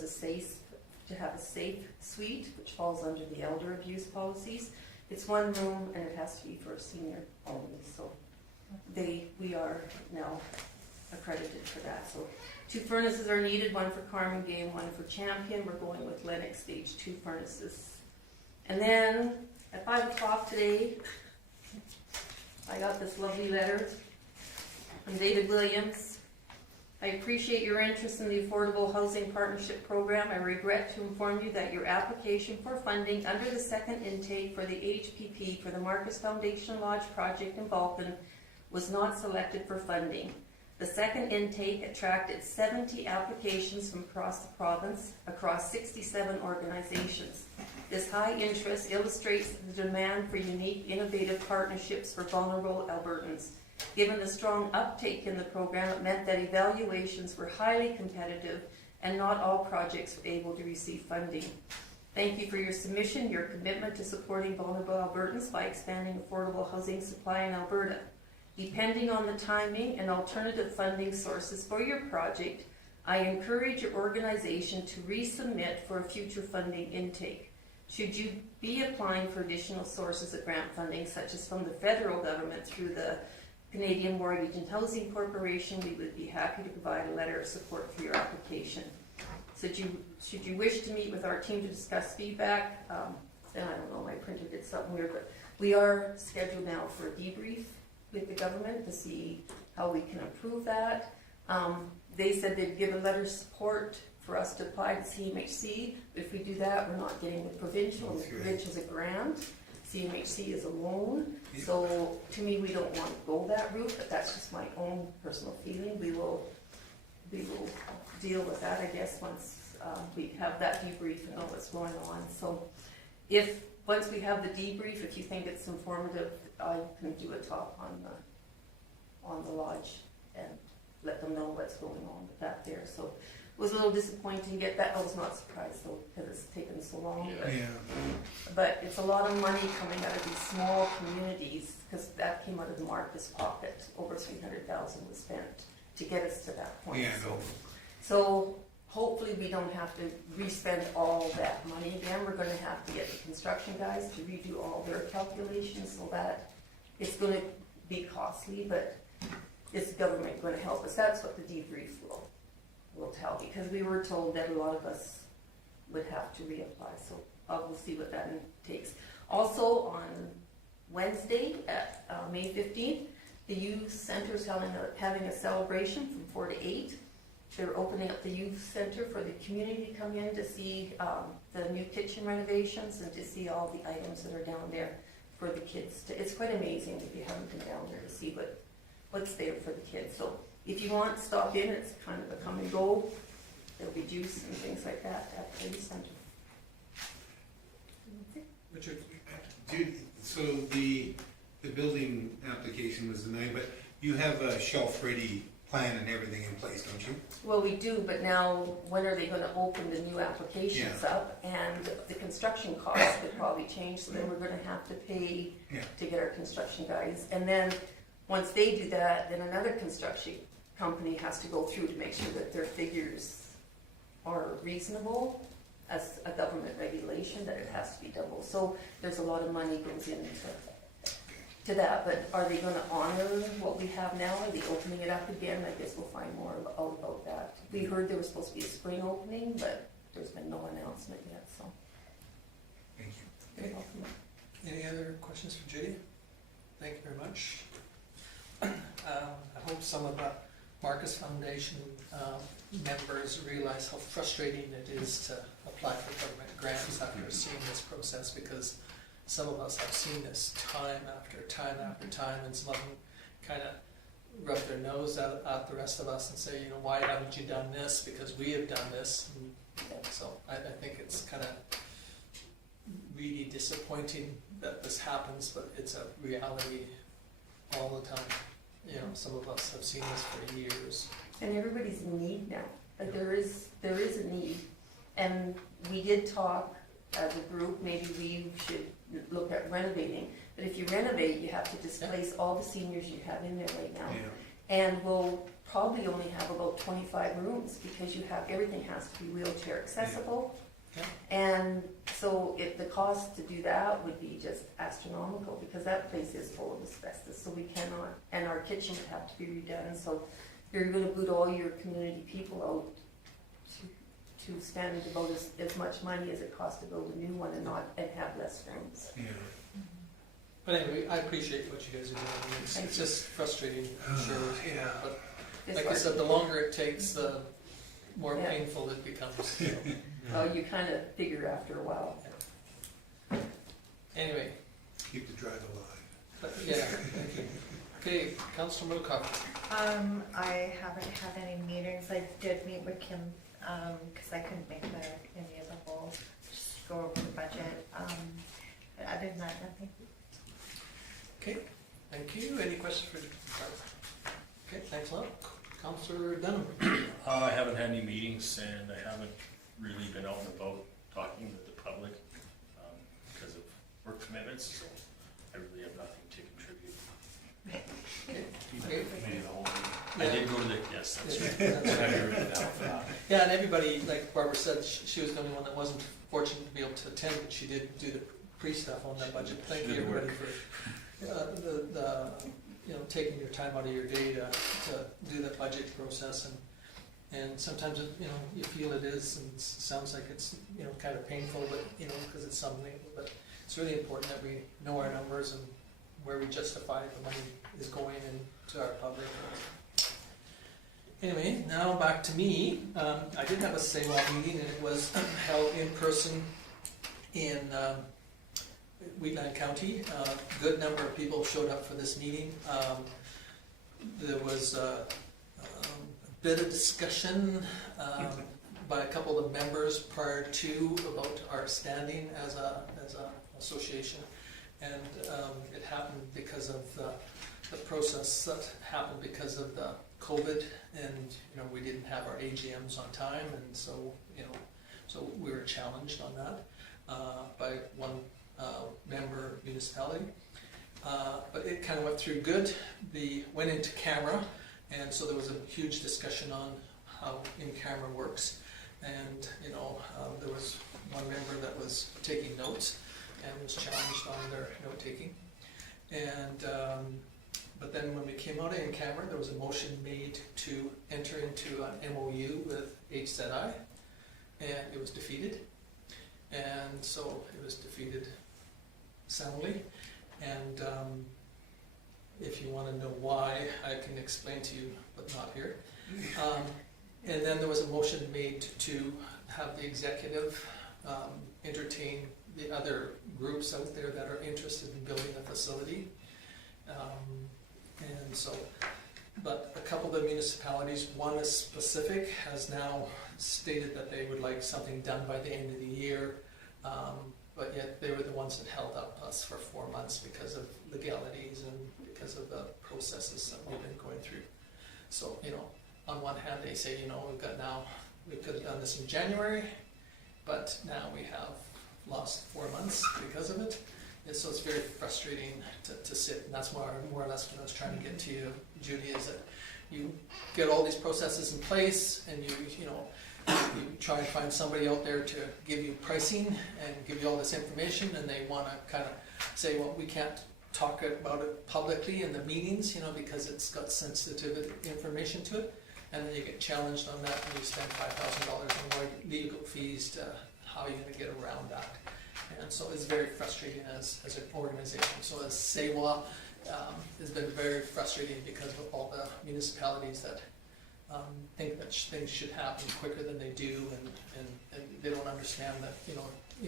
to have a safe suite, which falls under the elder abuse policies. It's one room and it has to be for a senior only, so we are now accredited for that. So 2 furnaces are needed, one for Carmen Game, one for Champion. We're going with Lennox Stage 2 furnaces. And then at 5 o'clock today, I got this lovely letter from David Williams. I appreciate your interest in the Affordable Housing Partnership Program. I regret to inform you that your application for funding under the second intake for the HPP for the Marcus Foundation Lodge project in Vulcan was not selected for funding. The second intake attracted 70 applications from across the province, across 67 organizations. This high interest illustrates the demand for unique, innovative partnerships for vulnerable Albertans. Given the strong uptake in the program, it meant that evaluations were highly competitive and not all projects were able to receive funding. Thank you for your submission, your commitment to supporting vulnerable Albertans by expanding affordable housing supply in Alberta. Depending on the timing and alternative funding sources for your project, I encourage your organization to resubmit for a future funding intake. Should you be applying for additional sources of grant funding, such as from the federal government through the Canadian Mortgage and Housing Corporation, we would be happy to provide a letter of support for your application. So should you wish to meet with our team to discuss feedback, then I don't know, my printer did something weird, but we are scheduled now for a debrief with the government to see how we can improve that. They said they'd give a letter of support for us to apply to CMHC, but if we do that, we're not getting the provincial, and the provincial is a grant. CMHC is a loan, so to me, we don't want to go that route, but that's just my own personal feeling. We will deal with that, I guess, once we have that debrief and know what's going on. So once we have the debrief, if you think it's informative, I can do a talk on the lodge and let them know what's going on with that there. So it was a little disappointing to get that. I was not surprised though, because it's taken so long. But it's a lot of money coming out of these small communities, because that came out of the Marcus pocket. Over $300,000 was spent to get us to that point. So hopefully we don't have to re-spend all that money again. We're going to have to get the construction guys to redo all their calculations, so that it's going to be costly, but is the government going to help us? That's what the debrief will tell, because we were told that a lot of us would have to reapply, so we'll see what that takes. Also on Wednesday at May 15th, the youth center is having a celebration from 4 to 8. They're opening up the youth center for the community to come in to see the new kitchen renovations and to see all the items that are down there for the kids. It's quite amazing if you haven't been down there to see what's there for the kids. So if you want to stop in, it's kind of a come and go. There'll be juice and things like that at the youth center. Richard? So the building application was denied, but you have a shelf-ready plan and everything in place, don't you? Well, we do, but now when are they going to open the new applications up? And the construction costs could probably change, so then we're going to have to pay to get our construction guys. And then once they do that, then another construction company has to go through to make sure that their figures are reasonable as a government regulation, that it has to be double. So there's a lot of money goes into that, but are they going to honor what we have now? Are they opening it up again? I guess we'll find more out about that. We heard there was supposed to be a spring opening, but there's been no announcement yet, so. Thank you. You're welcome. Any other questions for Judy? Thank you very much. I hope some of the Marcus Foundation members realize how frustrating it is to apply for government grants after seeing this process, because some of us have seen this time after time after time, and some of them kind of rub their nose at the rest of us and say, why haven't you done this? Because we have done this. And so I think it's kind of really disappointing that this happens, but it's a reality all the time. you know, some of us have seen this for years. And everybody's in need now, like there is a need. And we did talk as a group, maybe we should look at renovating. But if you renovate, you have to displace all the seniors you have in there right now. Yeah. And we'll probably only have about 25 rooms because you have, everything has to be wheelchair accessible. Yeah. And so if the cost to do that would be just astronomical because that place is full of asbestos, so we cannot, and our kitchen would have to be redone. So you're gonna boot all your community people out to spend about as much money as it costs to build a new one and have less rooms. Yeah. But anyway, I appreciate what you guys are doing. I mean, it's just frustrating, I'm sure, you know, but It's like I hard. said, the longer it takes, the more Yeah. painful it becomes. So. Oh, you kind of figure after a while. Anyway, Keep the drive alive. but yeah, thank you. Okay, Councilor Mokoff. I haven't had any meetings. I did meet with Kim, because I couldn't make the committee of the whole, just to go over the budget. But other than that, nothing. Okay, thank you. Any questions for Barb? Okay, thanks a lot. Councilor Dunham. I haven't had any meetings and I haven't really been out and about talking with the public because of work commitments, so I really have nothing to contribute. Okay. Maybe the whole meeting. I did go to the, yes, that's right. That's I right. have you written down for that. Yeah, and everybody, like Barbara said, she was the only one that wasn't fortunate to be able to attend, but she did do the pre-stuff on that budget. Thank you Good everybody work. for you know, taking your time out of your day to do the budget process, and sometimes you know you feel it is, and it sounds like it's you know kind of painful, but you know because it's something, but it's really important that we know our numbers and where we justify the money is going into our public. Anyway, now back to me. I did have a SAWA meeting, and it was held in person in Wheatland County. A good number of people showed up for this meeting. There was a bit of discussion by a couple of the members prior to about our standing as a association, and it happened because of the process that happened because of the COVID, and you know we didn't have our AGMs on time, and so you know so we were challenged on that by one member municipality, but it kind of went through good. They went into camera, and so there was a huge discussion on how in-camera works, and you know there was one member that was taking notes and was challenged on their note-taking, and but then when we came out in camera, there was a motion made to enter into an MOU with HZI, and it was defeated, and so it was defeated soundly, and if you want to know why, I can explain to you, but not here. And then there was a motion made to have the executive entertain the other groups out there that are interested in building a facility. And so, but a couple of the municipalities, one is specific, has now stated that they would like something done by the end of the year. But yet they were the ones that held up us for 4 months because of legalities and because of the processes that we've been going through. So, you know, on one hand they say, you know, we could have done this in January, but now we have lost 4 months because of it. And so it's very frustrating to sit, and that's more or less what I was trying to get to you, Judy, is that you get all these processes in place and you know, you try and find somebody out there to give you pricing and give you all this information, and they want to kind of say, well, we can't talk about it publicly in the meetings, you know, because it's got sensitive information to it, and then you get challenged on that and you spend $5,000 on more legal fees to how you're going to get around that. And so it's very frustrating as an organization. So as SAWA, it's been very frustrating because of all the municipalities that think that things should happen quicker than they do, and they don't understand that, you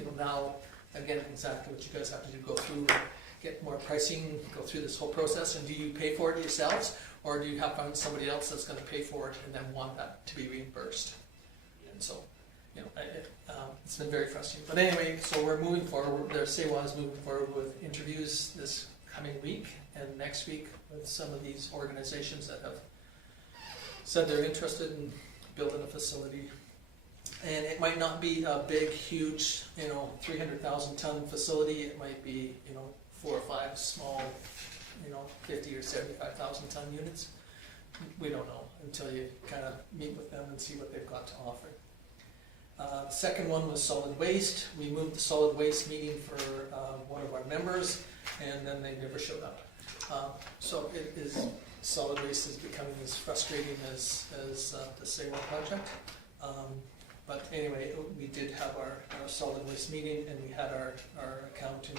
know now, again, exactly what you guys have to do, go through, get more pricing, go through this whole process, and do you pay for it yourselves, or do you have to find somebody else that's going to pay for it and then want that to be reimbursed? And so, you know, it's been very frustrating. But anyway, so we're moving forward. Their SAWA is moving forward with interviews this coming week and next week with some of these organizations that have said they're interested in building a facility. And it might not be a big, huge, 300,000 ton facility. It might be, 4 or 5 small, 50 or 75,000 ton units. We don't know until you kind of meet with them and see what they've got to offer. Second one was solid waste. We moved the solid waste meeting for one of our members, and then they never showed up. So solid waste is becoming as frustrating as the Saywell project. But anyway, we did have our solid waste meeting, and we had our accountant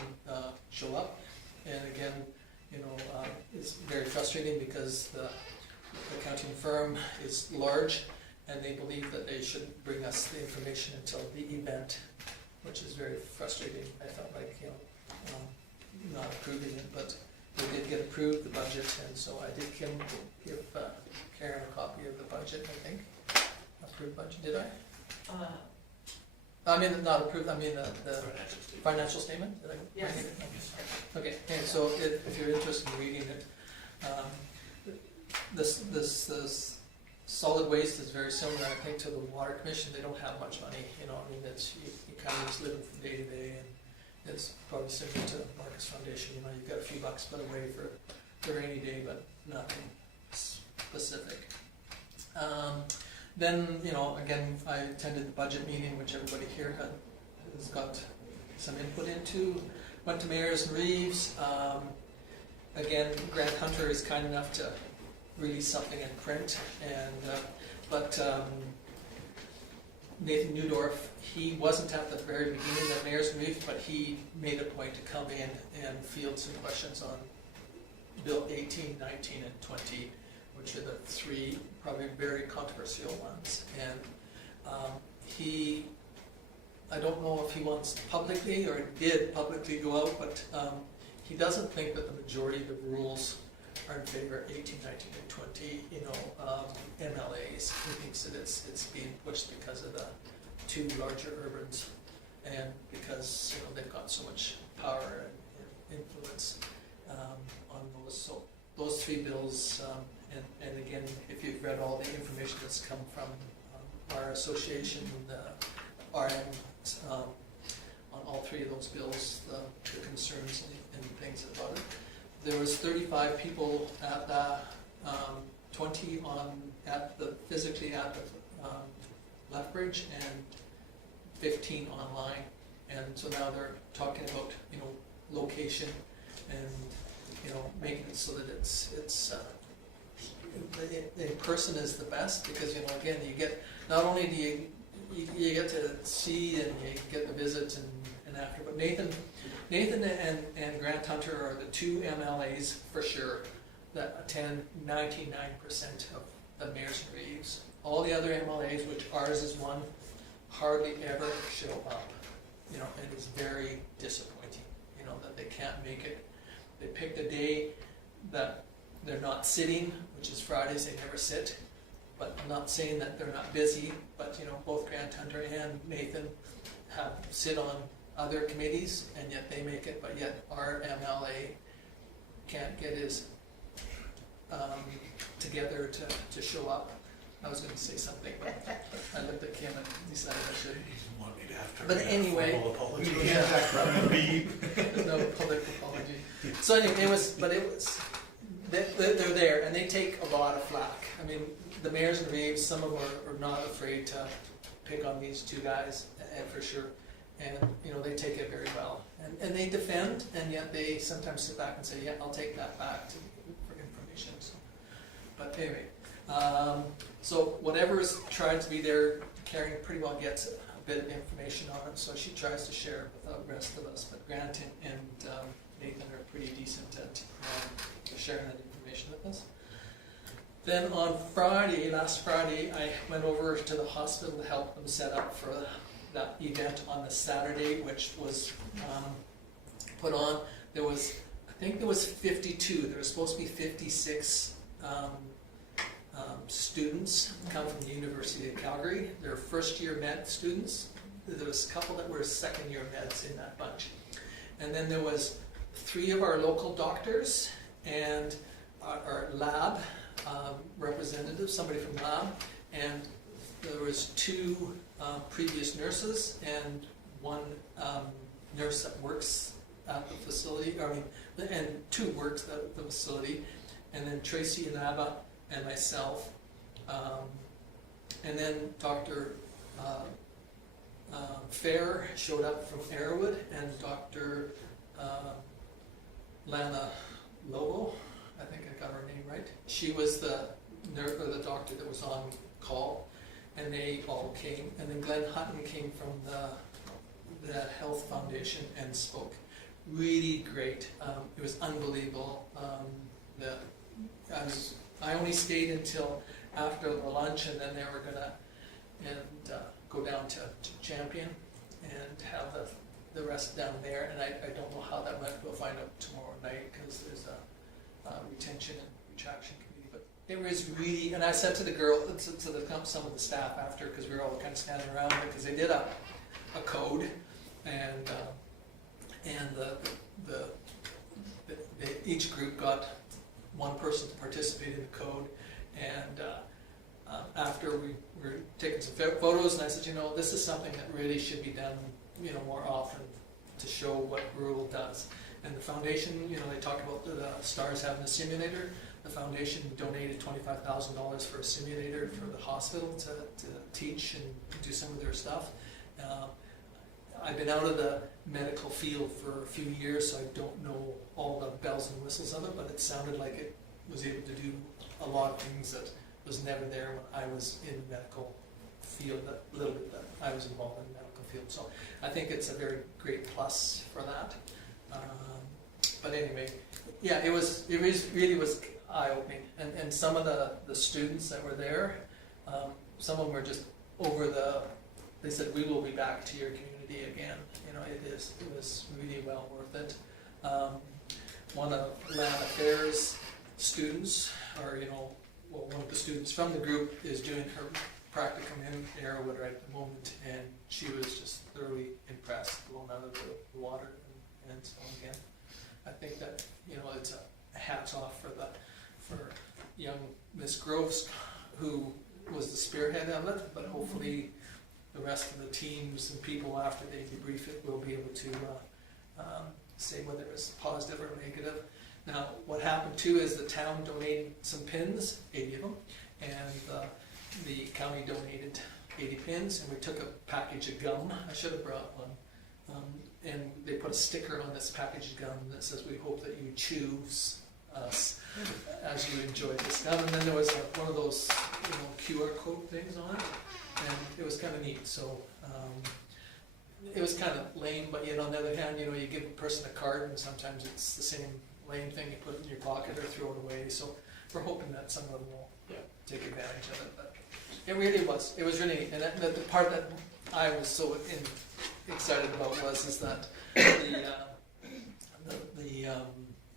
show up. And again, it's very frustrating because the accounting firm is large, and they believe that they shouldn't bring us the information until the event, which is very frustrating. I felt like, not approving it, but we did get approved, the budget, and so I did give Karen a copy of the budget, I think. Approved budget, did I? I mean, not approved, I mean the financial statement? Did I? Yes. Okay, and so if you're interested in reading it, this solid waste is very similar, I think, to the water commission. They don't have much money, it's, you kind of just live from day to day, and it's probably similar to Marcus Foundation, you've got a few bucks put away for the rainy day, but nothing specific. Then, again, I attended the budget meeting, which everybody here has got some input into. Went to Mayors and Reeves. Again, Grant Hunter is kind enough to release something in print, but Nathan Newdorf, he wasn't at the very beginning of Mayors and Reeves, but he made a point to come in and field some questions on Bill 18, 19, and 20, which are the 3 probably very controversial ones. And I don't know if he wants publicly or did publicly go out, but he doesn't think that the majority of the rules are in favor of 18, 19, and 20, MLAs. He thinks that it's being pushed because of the 2 larger urbans, and because they've got so much power and influence on those. So those 3 bills, and again, if you've read all the information that's come from our association, RM, on all 3 of those bills, the concerns and things about it. There was 35 people at the 20 physically at the Lethbridge, and 15 online. And so now they're talking about location and making it so that it's in person is the best, because again, you get, not only do you get to see and you get the visits and after, but Nathan and Grant Hunter are the 2 MLAs for sure that attend 99% of the Mayors and Reeves. All the other MLAs, which ours is one, hardly ever show up. And it's very disappointing, that they can't make it. They picked a day that they're not sitting, which is Fridays, they never sit. But I'm not saying that they're not busy, but both Grant Hunter and Nathan sit on other committees, and yet they make it, but yet our MLA can't get his together to show up. I was going to say something, but I looked at Kim and decided I should. Want me to have to But anyway, no public apology. So anyway, it was they're there, and they take a lot of flack. I mean, the Mayors and Reeves, some of them are not afraid to pick on these 2 guys, and for sure. And they take it very well, and they defend, and yet they sometimes sit back and say, "Yeah, I'll take that back for information." So, but anyway, so whatever is tried to be there, Karen pretty well gets a bit of information on it, so she tries to share with the rest of us. But Grant and Nathan are pretty decent at sharing that information with us. Then on last Friday, I went over to the hospital to help them set up for that event on the Saturday, which was put on. I think there was 52. There was supposed to be 56 students come from the University of Calgary. They're first-year med students. There was a couple that were second-year meds in that bunch. And then there was 3 of our local doctors and our lab representative, somebody from lab, and there was 2 previous nurses and 1 nurse that works at the facility, and 2 works at the facility, and then Tracy and Abba and myself, and then Dr. Fair showed up from Arrowwood, and Dr. Lana Lobo, I think I got her name right. She was the nurse or the doctor that was on call, and they all came. And then Glenn Hutton came from the Health Foundation and spoke. Really great. It was unbelievable. I only stayed until after the lunch, and then they were gonna go down to Champion and have the rest down there. And I don't know how that went. We'll find out tomorrow night, because there's a retention and retraction committee. But it was really, and I said to the girl, some of the staff after, because we were all kind of standing around, because they did a code, and each group got 1 person to participate in the code, and after we were taking some photos, and I said, this is something that really should be done, more often, to show what rural does. And the foundation, they talk about the STARS having a simulator. The foundation donated $25,000 for a simulator for the hospital to teach and do some of their stuff. I've been out of the medical field for a few years, so I don't know all the bells and whistles of it, but it sounded like it was able to do a lot of things that was never there when I was in the medical field, that little bit that I was involved in the medical field. So I think it's a very great plus for that. But anyway, yeah, it really was eye-opening. And some of the students that were there, some of them were just they said, we will be back to your community again. It was really well worth it. One of Land Affairs students, or one of the students from the group is doing her practicum in Arrowwood right at the moment, and she was just thoroughly impressed, blown out of the water, and so again, I think that it's a hats off for young Miss Groves, who was the spearhead of it, but hopefully the rest of the teams and people after they debrief it will be able to say whether it's positive or negative. Now, what happened too is the town donated some pins, 80 of them, and the county donated 80 pins, and we took a package of gum. I should have brought one. And they put a sticker on this package of gum that says, "We hope that you choose us as you enjoy this gum." And then there was one of those QR code things on it, and it was kind of neat. So it was kind of lame, but on the other hand, you give a person a card, and sometimes it's the same lame thing you put in your pocket or throw it away. So we're hoping that some of them will take advantage of it. But it really was. It was really neat. And the part that I was so excited about is that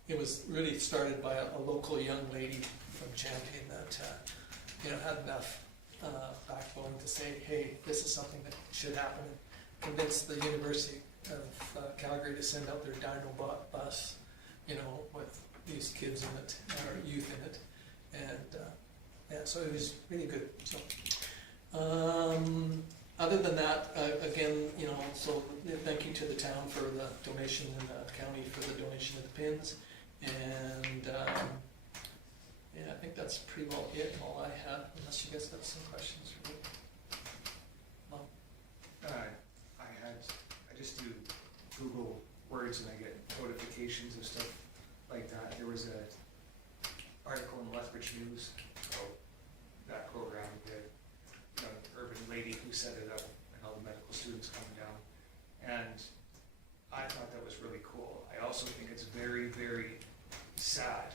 it was really started by a local young lady from Champion that had enough backbone to say, hey, this is something that should happen, and convince the University of Calgary to send out their Dino bus, with these kids in it, or youth in it, and so it was really good. So other than that, again, so thank you to the town for the donation and the county for the donation of the pins, and I think that's pretty well it, all I had, unless you guys got some questions for me. Mom? I just do Google Words and I get notifications of stuff like that. There was an article in Lethbridge News about that program, the urban lady who set it up and all the medical students coming down. And I thought that was really cool. I also think it's very, very sad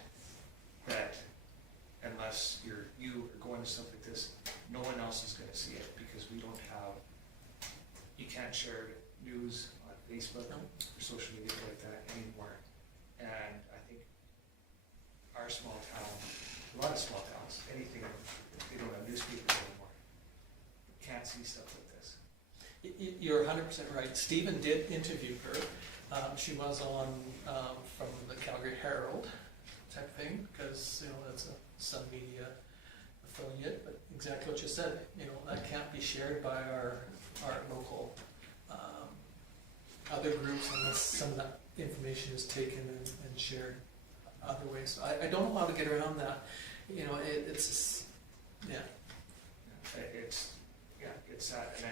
that unless you are going to stuff like this, no one else is going to see it, because you can't share news on Facebook or social media like that anymore. And I think our small town, a lot of small towns, anything, they don't have newspapers anymore, can't see stuff like this. You're 100% right. Stephen did interview her, She was on from the Calgary Herald type thing, because, you know, that's a Sun Media affiliate, but exactly what you said, you know, that can't be shared by our local other groups unless some of that information is taken and shared other ways. I don't know how to get around that, you know, it's just, yeah. It's that, and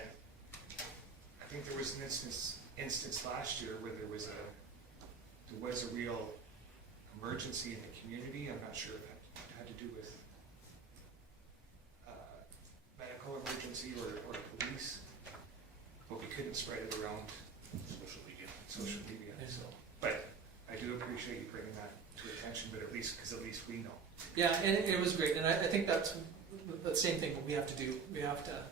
I think there was an instance last year where there was a real emergency in the community. I'm not sure if it had to do with medical emergency or police, but we couldn't spread it around social media. Yeah. So, but I do appreciate you bringing that to attention, but at least we know. Yeah, and it was great, and I think that's the same thing we have to do. We have to,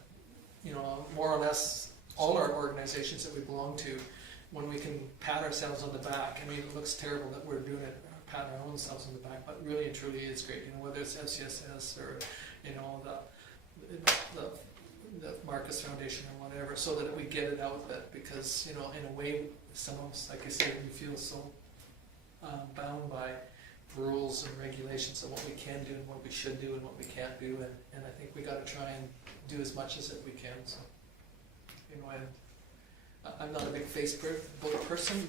you know, more or less all our organizations that we belong to, when we can pat ourselves on the back. I mean, it looks terrible that we're doing it, pat our own selves on the back, but really and truly it's great. You know, whether it's FCSS or, you know, the Marcus Foundation or whatever, so that we get it out, that because, you know, in a way, some of us, like I said, we feel so bound by rules and regulations of what we can do and what we should do and what we can't do, and I think we got to try and do as much as we can. So, you know, I'm not a big Facebook person,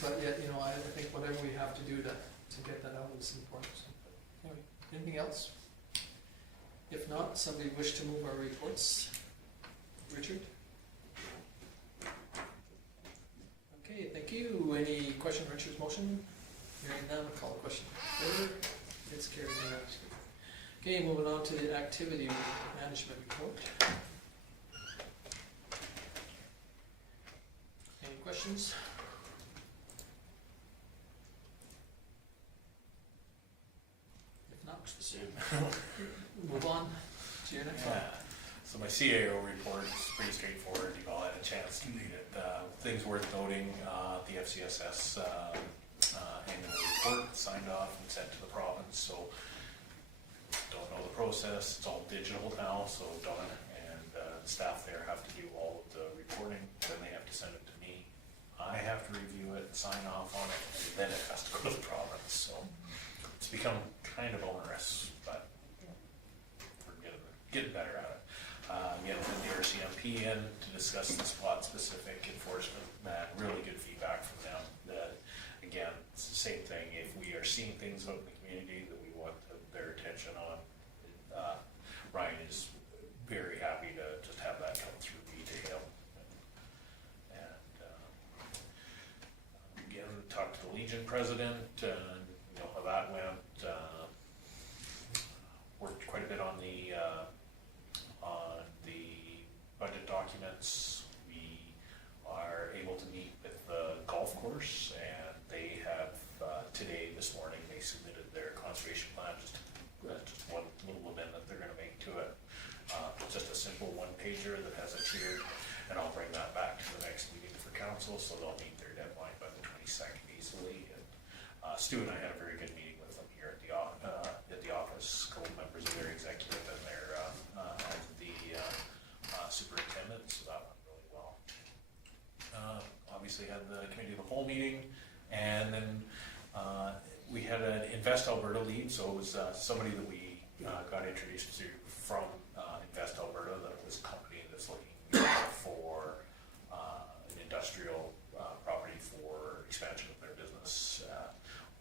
but yet, you know, I think whatever we have to do to get that out is important. So, but anyway, anything else? If not, somebody wish to move our reports? Richard? Okay, thank you. Any question on Richard's motion? Hearing none, I'll call a question. Favor? It's carried unanimously. Okay, moving on to the activity management report. Any questions? If not, It's the same. move on to your next one. Yeah, so my CAO report is pretty straightforward. You've all had a chance to read it. Things worth noting, the FCSS annual report signed off and sent to the province, so don't know the process. It's all digital now, so done, and staff there have to do all of the reporting, then they have to send it to me. I have to review it, sign off on it, and then it has to go to the province, so it's become kind of onerous, but we're getting better at it. Again, with the RCMP in to discuss the spot-specific enforcement, really good feedback from them. That, again, it's the same thing. If we are seeing things out in the community that we want their attention on, Ryan is very happy to just have that come through me to him. And again, talked to the Legion president, and you know how that went. Worked quite a bit on the budget documents. We are able to meet with the golf course, and they have this morning they submitted their conservation plan, just one little amendment they're going to make to it. Just a simple one-pager that has a tier, and I'll bring that back to the next meeting for council, so they'll meet their deadline by the 22nd easily. And Stu and I had a very good meeting with them here at the office, a couple members of their executive and their superintendent, so that went really well. Obviously had the committee of the whole meeting, and then we had an Invest Alberta lead, so it was somebody that we got introduced to from Invest Alberta, that was a company that's looking for an industrial property for expansion of their business.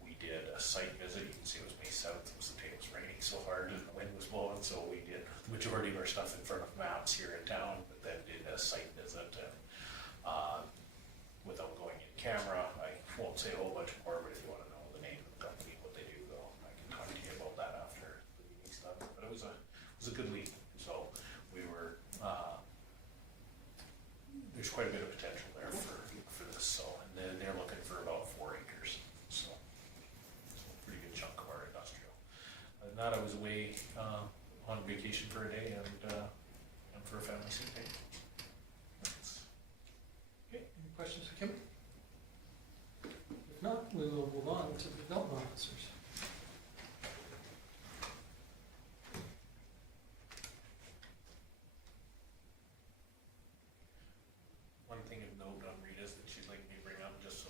We did a site visit. You can see it was May 7th. It was raining so hard and the wind was blowing, so we did the majority of our stuff in front of maps here in town, but then did a site visit. And without going in camera, I won't say a whole bunch more, but if you want to know the name of the company, what they do, though, I can talk to you about that after the meeting's done. But it was a good lead. So we were there's quite a bit of potential there for this. So, and they're looking for about 4 acres. So a pretty good chunk of our industrial. Other than that, I was away on vacation for a day and for a family sick day. Okay, any questions for Kim? If not, we will move on to the development officers. One thing of note on Rita's that she'd like me to bring up, just so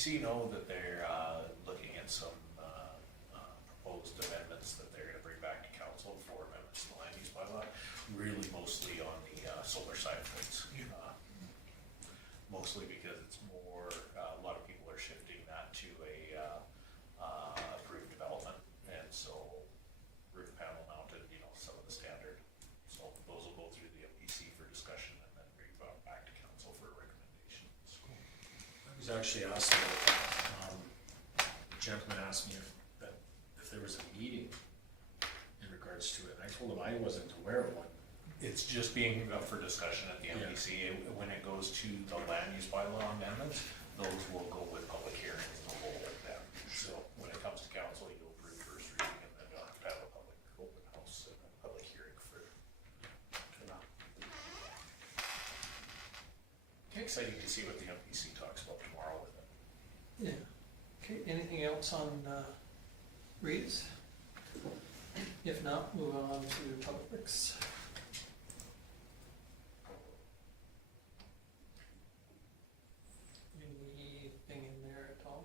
MPC know that they're looking at some proposed amendments that they're gonna bring back to council for amendments to the land use bylaw, really mostly on the solar side of things. Mostly because it's more, a lot of people are shifting that to a approved development, and so roof panel mounted, some of the standard. So those will go through the MPC for discussion and then bring back to council for recommendations. I was actually asked about that. A gentleman asked me if there was a meeting in regards to it. And I told him I wasn't aware of one. It's just being up for discussion at the MPC. When it goes to the land use bylaw amendments, those will go with public hearings, the whole them. So when it comes to council, you'll approve first reading, and then you'll have to have a public open house and a public hearing for that. Exciting to see what the MPC talks about tomorrow with it. Yeah. Okay, anything else on reads? If not, move on to public works. Anything in there at all?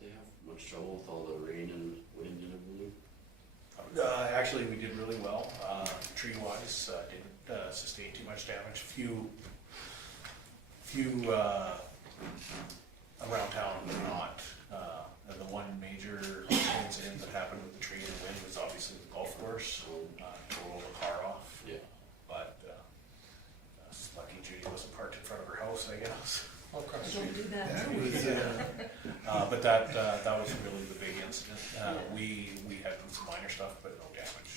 They have much trouble with all the rain and wind and everything. Actually, we did really well, tree-wise, didn't sustain too much damage. Few around town, but not. The one major incident that happened with the tree and the wind was obviously the golf course, totaled the car off. Yeah. But lucky Judy wasn't parked in front of her house, I guess. All across the Don't street. do that. That was, But that was really the big incident. We had some minor stuff, but no damage.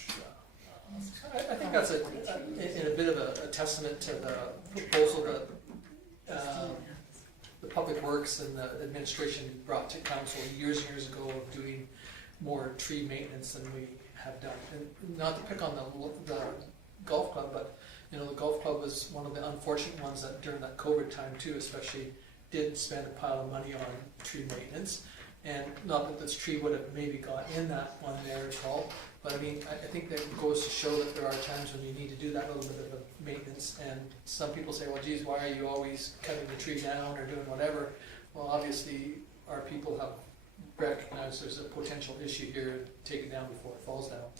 I think that's in a bit of a testament to the proposal that the Public Works and the administration brought to council years and years ago of doing more tree maintenance than we have done. And not to pick on the golf club, but the golf club was one of the unfortunate ones that during that COVID time too, especially, did spend a pile of money on tree maintenance. And not that this tree would have maybe got in that one there at all, but I mean, I think that goes to show that there are times when you need to do that little bit of maintenance. And some people say, well, geez, why are you always cutting the tree down or doing whatever? Well, obviously, our people have recognized there's a potential issue here, take it down before it falls down.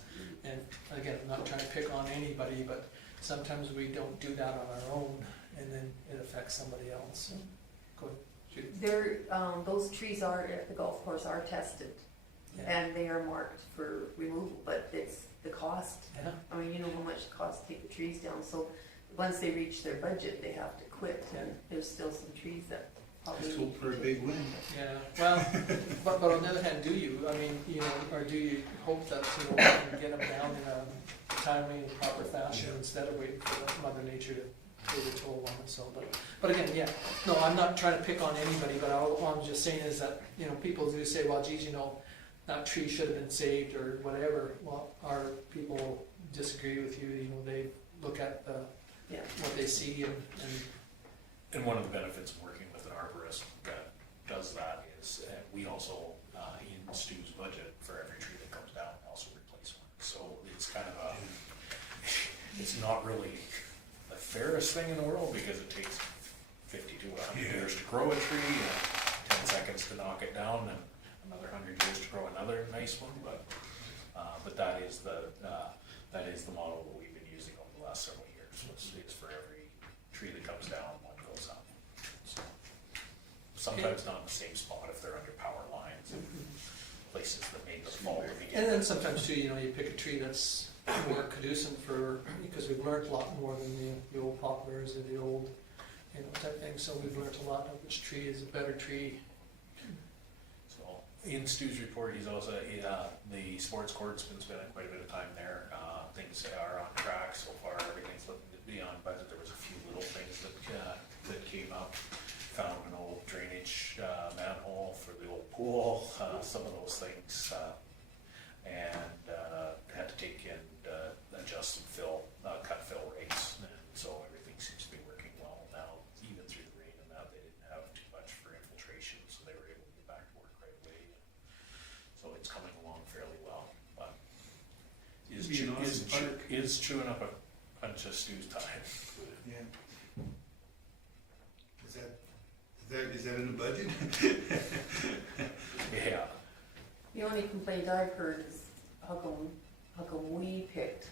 And again, I'm not trying to pick on anybody, but sometimes we don't do that on our own, and then it affects somebody else. So, go ahead, Judy. Those trees are, at the golf course, are tested, Yeah. and they are marked for removal, but it's the cost. Yeah. I mean, you know how much it costs to take the trees down, so once they reach their budget, they have to quit, and there's still some trees that probably. let's hope for a big wind. Yeah, well, but on the other hand, do you? I mean, or do you hope that we can get them down in a timely and proper fashion instead of waiting for Mother Nature to take a toll on it? So, but again, yeah, no, I'm not trying to pick on anybody, but all I'm just saying is that people do say, well, geez, that tree should have been saved or whatever. Well, our people disagree with you. They look at what they see and And one of the benefits of working with an arborist that does that is we also, in Stu's budget, for every tree that comes down, also replace one. So it's kind of it's not really the fairest thing in the world because it takes 50 to 100 years to grow a tree and 10 seconds to knock it down and another 100 years to grow another nice one. But that is the model that we've been using over the last several years. It's for every tree that comes down, one goes up. So, sometimes not in the same spot if they're under power lines and places that made the fall to begin. And then sometimes too, you pick a tree that's more conducive because we've learned a lot more than the old poplars or the old, type thing. So we've learned a lot of which tree is a better tree. So in Stu's report, he's also, the sports court's been spending quite a bit of time there. Things are on track so far. Everything's looking to be on budget. There was a few little things that came up. Found an old drainage manhole for the old pool, some of those things, and had to take and adjust some cut fill rates, and so everything seems to be working well now, even through the rain and that. They didn't have too much for infiltration, so they were able to get back to work right away. So it's coming along fairly well, but is chewing up a bunch of Stu's time. Yeah. Is that Is that in the budget? Yeah. The only complaint I've heard is how come we picked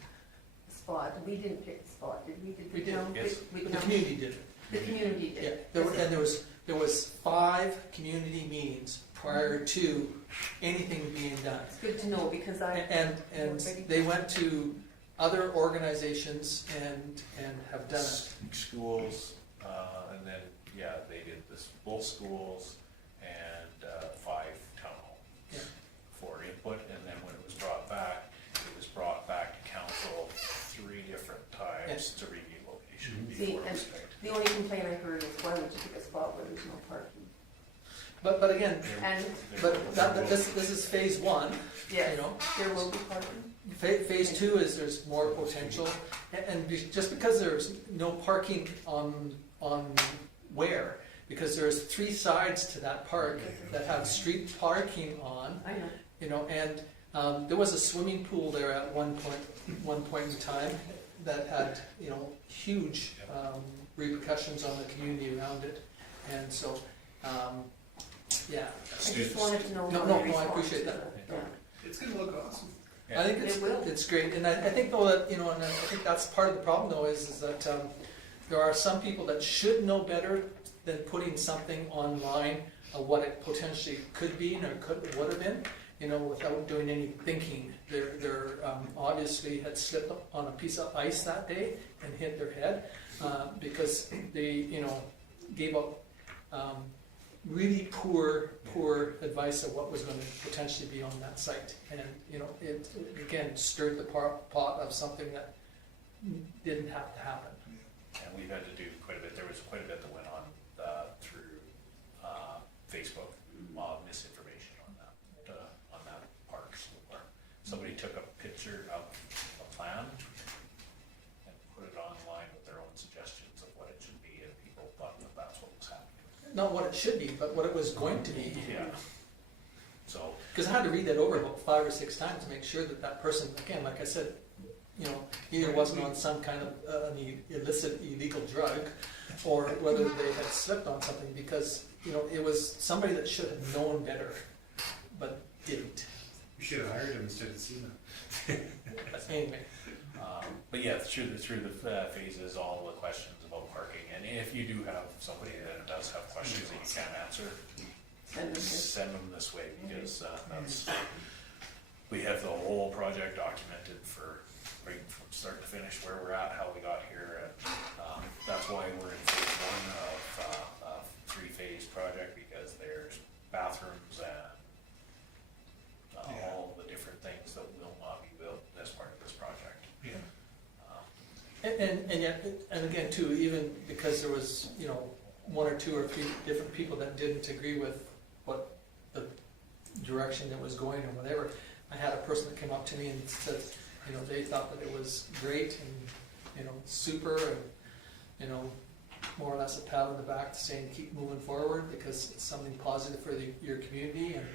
the spot? We didn't pick the spot, did we? We the did, town yes. pick- we The town- community did it. The community Yeah, did. there was 5 community meetings prior to anything being done. It's good to know because And they went to other organizations and have done it. Schools, and then, yeah, they did this, both schools and 5 town hall Yeah. for input, and then when it was brought back to council 3 different times to review location See, before it and was picked. the only complaint I heard is why would you pick a spot where there's no parking? But again, And, this is phase 1, you yes, know. there will be parking. Phase 2 is there's more potential, and just because there's no parking on where, because there's 3 sides to that park that have street parking on, I know. you know, and there was a swimming pool there at one point in time that had, you know, huge repercussions on the community around it, and so, yeah. I just wanted to know. No, how no, they no, I respond appreciate to that. Yeah. It's gonna look awesome. I think It will. it's great, and I think though that, you know, and I think that's part of the problem though is that there are some people that should know better than putting something online of what it potentially could be or would have been, you know, without doing any thinking. They're obviously had slipped on a piece of ice that day and hit their head because they, you know, gave up really poor advice of what was going to potentially be on that site, and you know, it again stirred the pot of something that didn't have to happen. And we've had to do quite a bit, there was quite a bit that went on through Facebook, misinformation on that park. So somebody took a picture of a plan and put it online with their own suggestions of what it should be, and people thought that that's what was happening. Not what it should be, but what it was going to be. Yeah. So, Because I had to read that over about 5 or 6 times to make sure that that person, again, like I said, you know, either wasn't on some kind of illicit, illegal drug, or whether they had slipped on something, because, you know, it was somebody that should have known better, but didn't. We should have hired him instead of seen him. Anyway, but yeah, through the phases, all the questions about parking, and if you do have somebody that does have questions that you can't answer, send them this way, because that's, we have the whole project documented for right from start to finish, where we're at, how we got here, and that's why we're in phase 1 of a 3-phase project, because there's bathrooms and all the different things that will not be built as part of this project. Yeah. and yet, and again too, even because there was, you know, 1 or 2 or 3 different people that didn't agree with what the direction that was going or whatever, I had a person that came up to me and said, you know, they thought that it was great and, you know, super, and, you know, more or less a pat on the back saying keep moving forward because it's something positive for your community, and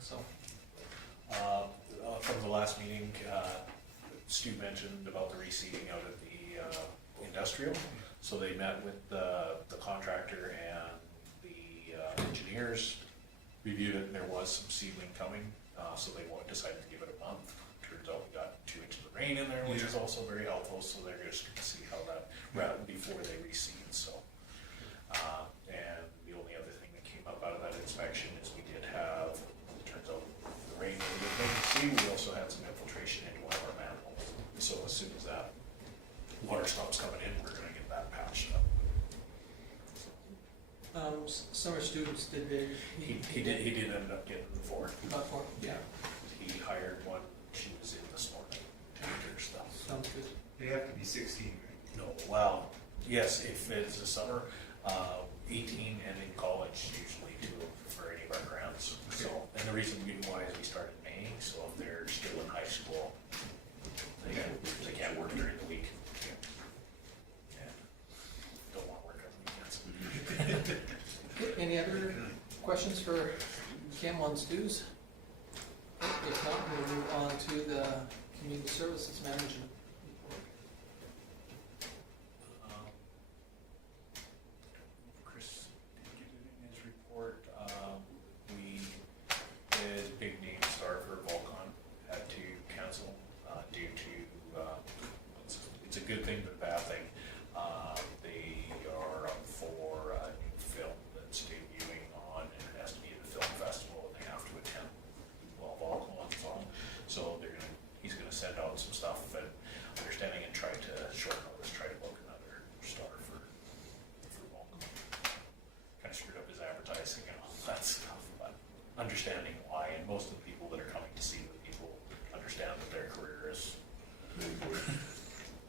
so. From the last meeting, Stu mentioned about the reseeding out of the industrial. So they met with the contractor and the engineers, reviewed it, and there was some seedling coming. So they decided to give it a month. Turns out we got 2 inches of rain in there, which is also very helpful. So they're just going to see how that route before they reseed. So, and the only other thing that came up out of that inspection is we did have, turns out the rain that we didn't see, we also had some infiltration into one of our manholes. So as soon as that water stops coming in, we're going to get that patched up. Summer students, did they? He did end up getting 4. About 4, yeah, He hired one, she was in this morning, to do her stuff. sounds good. They have to be 16, right? No, well, yes, if it's the summer, 18 and in college usually do for any of our grants. So, and the reason why is we start in May, so if they're still in high school, they can't work during the week. And don't want to work on weekends. Any other questions for Kim on Stu's? If not, we'll move on to the Community Services Management report. Chris, did you get and most of the people that are coming to see the people understand that their career is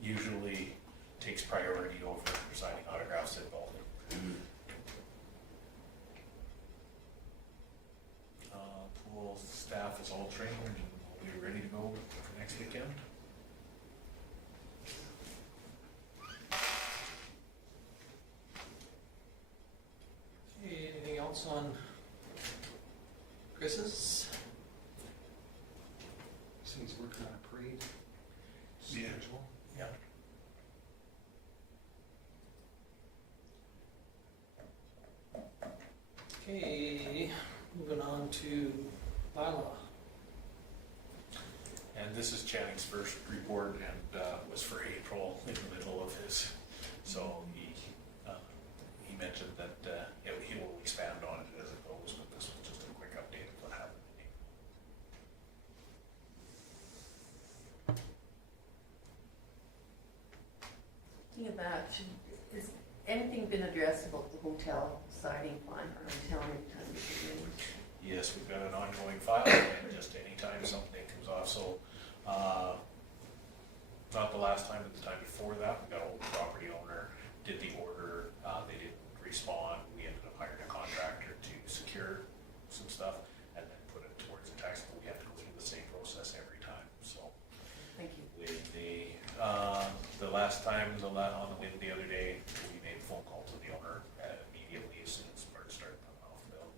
usually takes priority over signing autographs at Vulcan. Pool staff is all trained and will be ready to go for next weekend. Okay, anything else on Chris's? So he's working on a parade Yeah. schedule. Yeah. Okay, moving on to bylaw. And this is Channing's first report and was for April in the middle of his. So he mentioned that he will expand on it as it goes, but this was just a quick update of what happened. Thinking of that, has anything been addressed about the hotel siding plan or hotel anytime we can do? Yes, we've got an ongoing file, and just anytime something comes off, so, not the last time, but the time before that, we got a old property owner, did the order, they didn't respond, we ended up hiring a contractor to secure some stuff, and then put it towards the tax, but we have to go through the same process every time, so. Thank you. The last time, on the wind the other day, we made a phone call to the owner immediately as soon as birds started coming off the building.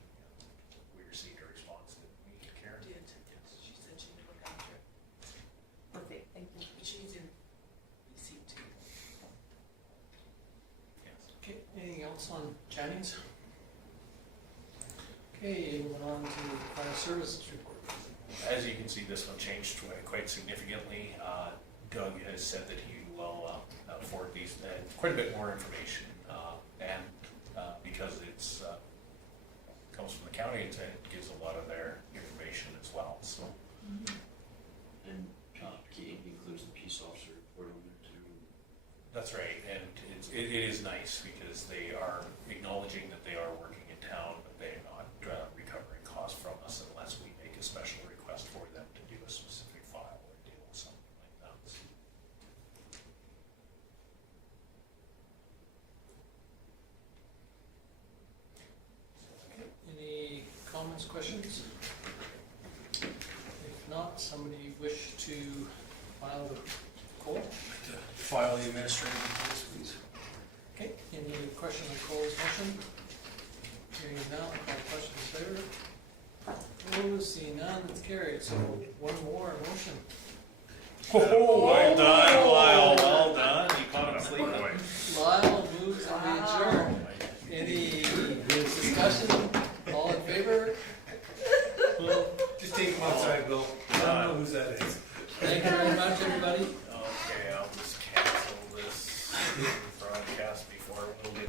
We received a response that we could care. Did, yes, she said she would look after it. Okay, thank you. She's in receipt too. Yes. Okay, anything else on Chinese? Okay, moving on to fire services report. As you can see, this one changed quite significantly. Doug has said that he will afford these, quite a bit more information, and because it's comes from the county, it gives a lot of their information as well, so. And he includes the peace officer report on there too. That's right, and it is nice because they are acknowledging that they are working in town, but they're not recovering costs from us unless we make a special request for them to do a specific file or deal with something like that. Any comments, questions? If not, somebody wish to file the Cole? File the administrative reports, please. Okay, any question on Cole's motion? Hearing none, call question in favor. Opposed, seeing none, it's carried, so one more motion. Oh, well done, Lyle, well done, you caught him sleeping. Lyle moves and we adjourn. Any discussion